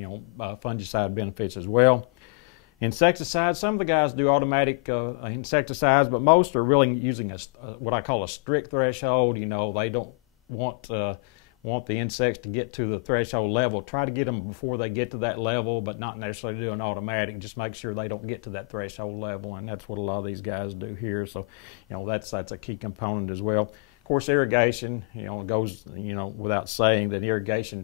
fungicide benefits as well. Insecticides, some of the guys do automatic insecticides, but most are really using what I call a strict threshold. They don't want the insects to get to the threshold level. Try to get them before they get to that level, but not necessarily do an automatic. Just make sure they don't get to that threshold level, and that's what a lot of these guys do here. So, that's a key component as well. Of course, irrigation, goes, without saying that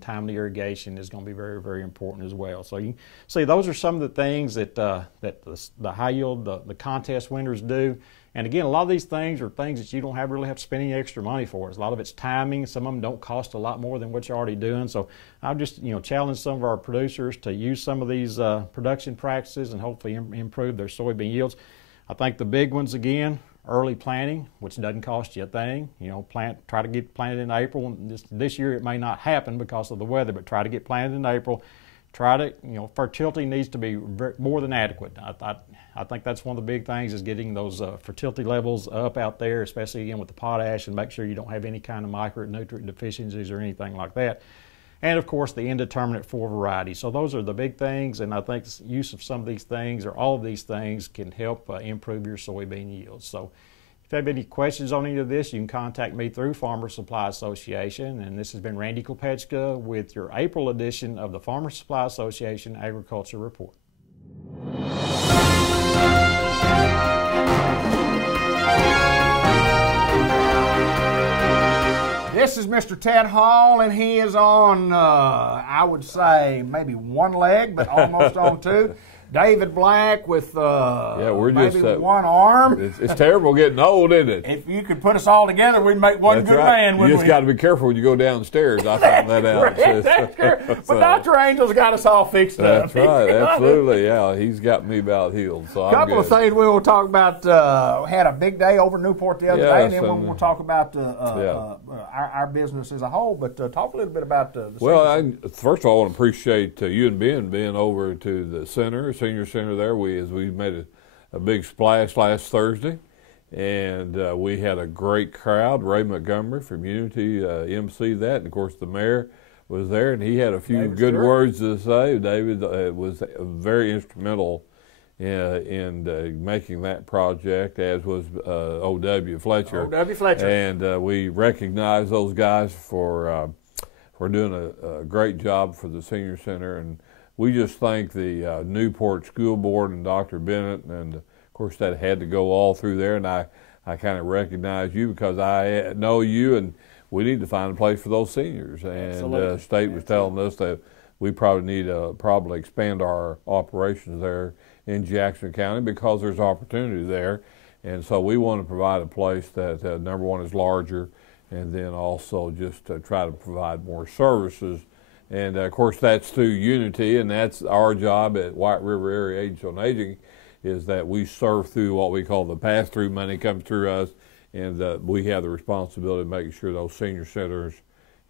timely irrigation is going to be very, very important as well. So you see, those are some of the things that the high yield, the contest winners do. And again, a lot of these things are things that you don't really have to spend any extra money for. A lot of it's timing. Some of them don't cost a lot more than what you're already doing. So I'll just, challenge some of our producers to use some of these production practices and hopefully improve their soybean yields. I think the big ones, again, early planting, which doesn't cost you a thing. Try to get planted in April. This year it may not happen because of the weather, but try to get planted in April. Try to, fertility needs to be more than adequate. I think that's one of the big things, is getting those fertility levels up out there, especially again with the potash, and make sure you don't have any kind of micronutrient deficiencies or anything like that. And of course, the indeterminate 4 varieties. So those are the big things, and I think use of some of these things, or all of these things, can help improve your soybean yields. So if you have any questions on any of this, you can contact me through Farmer Supply Association. And this has been Randy Klepechka with your April edition of the Farmer Supply Association Agriculture Report. This is Mr. Ted Hall, and he is on, I would say, maybe one leg, but almost on 2. David Black with maybe one arm. It's terrible getting old, isn't it? If you could put us all together, we'd make one good man. You just got to be careful when you go downstairs. I found that out. That's true. But Dr. Angel's got us all fixed up. That's right. Absolutely. Yeah, he's got me about healed. So a couple of things we will talk about. Had a big day over Newport the other day, and then we'll talk about our business as a whole. But talk a little bit about the first of all, I want to appreciate you and Ben being over to the senior center there. We made a big splash last Thursday, and we had a great crowd. Ray Montgomery from Unity emceed that, and of course the mayor was there, and he had a few good words to say. David was very instrumental in making that project, as was O.W. Fletcher. O.W. Fletcher. And we recognize those guys for doing a great job for the senior center, and we just thank the Newport School Board and Dr. Bennett, and of course that had to go all through there, and I kind of recognize you because I know you, and we need to find a place for those seniors. And the state was telling us that we probably need to expand our operations there in Jackson County because there's opportunity there. And so we want to provide a place that, number one, is larger, and then also just try to provide more services. And of course that's through Unity, and that's our job at White River Area Agency on Aging, is that we serve through what we call the pass-through money comes through us, and we have the responsibility of making sure those senior centers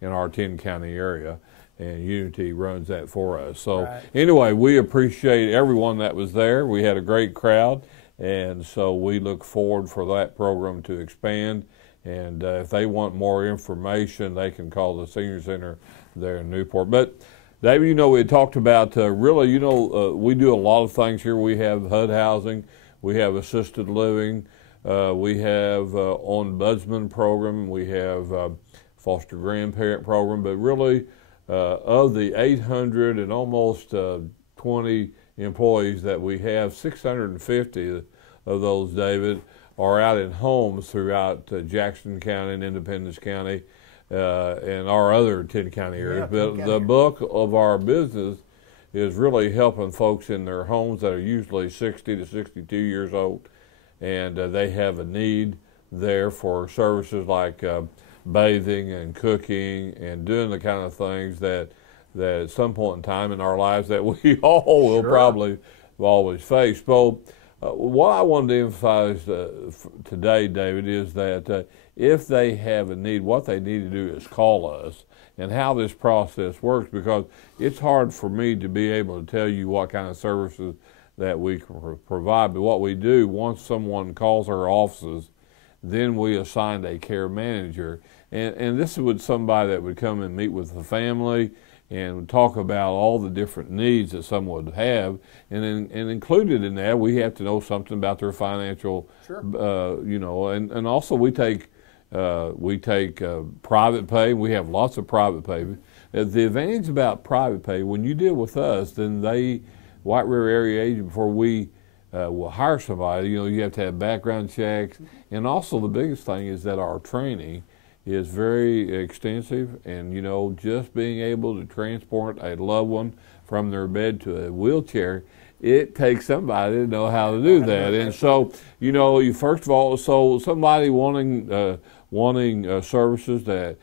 in our 10-county area, and Unity runs that for us. So anyway, we appreciate everyone that was there. We had a great crowd, and so we look forward for that program to expand. And if they want more information, they can call the senior center there in Newport. But David, we had talked about we do a lot of things here. We have HUD housing, we have assisted living, we have ombudsman program, we have foster grandparent program. But really, of the 800 and almost 20 employees that we have, 650 of those, David, are out in homes throughout Jackson County and Independence County and our other 10-county areas. But the bulk of our business is really helping folks in their homes that are usually 60 to 62 years old, and they have a need there for services like bathing and cooking and doing the kind of things that at some point in time in our lives that we all will probably always face. So what I wanted to emphasize today, David, is that if they have a need, what they need to do is call us, and how this process works, because it's hard for me to be able to tell you what kind of services that we can provide. But what we do, once someone calls our offices, then we assign a care manager. And this is somebody that would come and meet with the family and talk about all the different needs that someone would have. And included in that, we have to know something about their financial, you know, and also we take private pay. We have lots of private pay. The advantage about private pay, when you deal with us, then White River Area Agent, before we will hire somebody, you know, you have to have background checks. And also the biggest thing is that our training is very extensive, and, you know, just being able to transport a loved one from their bed to a wheelchair, it takes somebody to know how to do that. And so, you know, first of all, so somebody wanting services that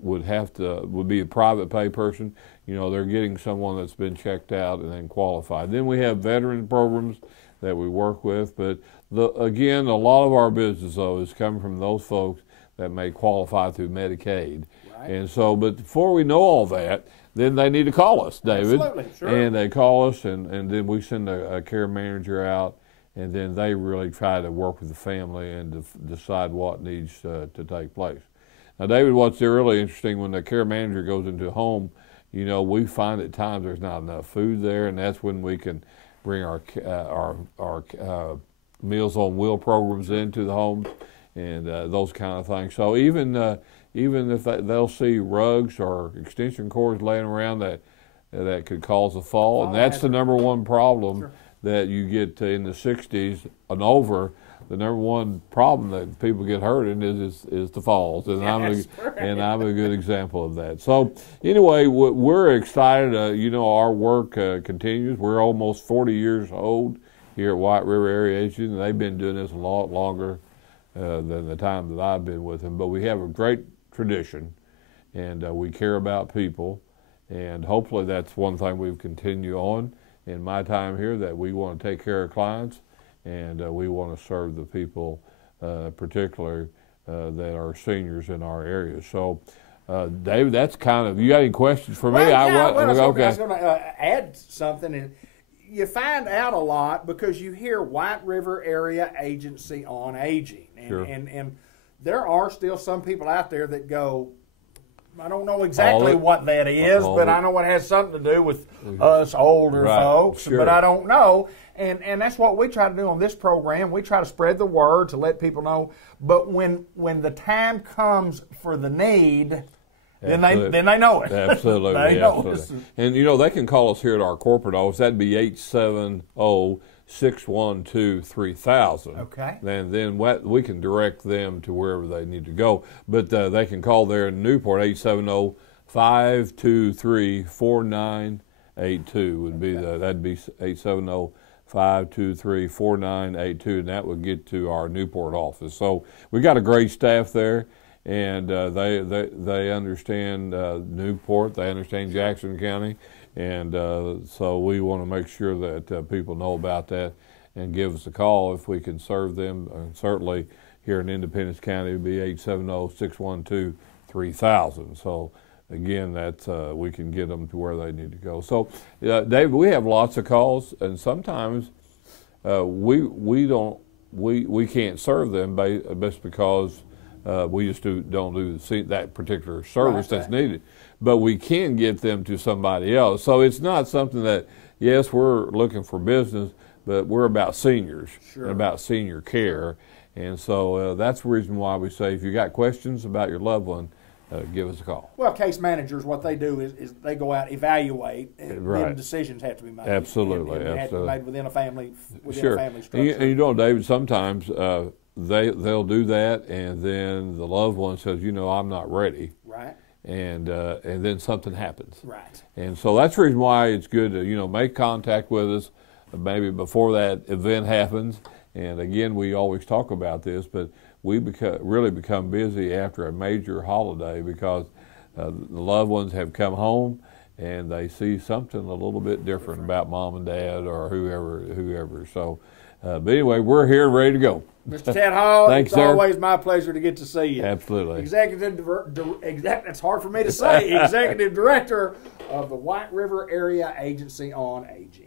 would be a private pay person, you know, they're getting someone that's been checked out and then qualified. Then we have veteran programs that we work with, but again, a lot of our business, though, is coming from those folks that may qualify through Medicaid. Right. And so, but before we know all that, then they need to call us, David. Absolutely, sure. And they call us, and then we send a care manager out, and then they really try to work with the family and decide what needs to take place. Now, David, what's really interesting, when the care manager goes into a home, you know, we find at times there's not enough food there, and that's when we can bring our Meals on Wheel programs into the homes and those kind of things. So even if they'll see rugs or extension cords laying around that could cause a fall, and that's the number one problem that you get in the 60s and over. The number one problem that people get hurt in is the falls, and I'm a good example of that. So anyway, we're excited. You know, our work continues. We're almost 40 years old here at White River Area Agency, and they've been doing this a lot longer than the time that I've been with them. But we have a great tradition, and we care about people, and hopefully that's one thing we've continued on in my time here, that we want to take care of clients, and we want to serve the people, particularly that are seniors in our area. So, David, that's kind of, you got any questions for me? Okay. I was going to add something. And you find out a lot because you hear White River Area Agency on Aging. And there are still some people out there that go, I don't know exactly what that is, but I know it has something to do with us older folks, but I don't know. And that's what we try to do on this program. We try to spread the word to let people know. But when the time comes for the need, then they know it. Absolutely. Absolutely. And, you know, they can call us here at our corporate office. That'd be 870-612-3000. Okay. And then we can direct them to wherever they need to go. But they can call there in Newport, 870-523-4982 would be that'd be 870-523-4982, and that would get to our Newport office. So we got a great staff there, and they understand Newport, they understand Jackson County, and so we want to make sure that people know about that and give us a call if we can serve them. Certainly here in Independence County, it would be 870-612-3000. So again, that's we can get them to where they need to go. So, David, we have lots of calls, and sometimes we can't serve them just because we just don't do that particular service that's needed. But we can get them to somebody else. So it's not something that, yes, we're looking for business, but we're about seniors and about senior care. And so that's the reason why we say, if you got questions about your loved one, give us a call. Well, case managers, what they do is they go out, evaluate, and then decisions have to be made. Absolutely, and absolutely. Have to be made within a family structure. And you know, David, sometimes they'll do that, and then the loved one says, you know, I'm not ready. Right. and then something happens. Right. And so that's the reason why it's good to make contact with us maybe before that event happens. And again, we always talk about this, but we really become busy after a major holiday because the loved ones have come home and they see something a little bit different about mom and dad or whoever. So, but anyway, we're here ready to go. Mr. Ted Hall, Thanks, it's sir. always my pleasure to get to see you. Absolutely. That's hard for me to say. Executive Director of the White River Area Agency on Aging.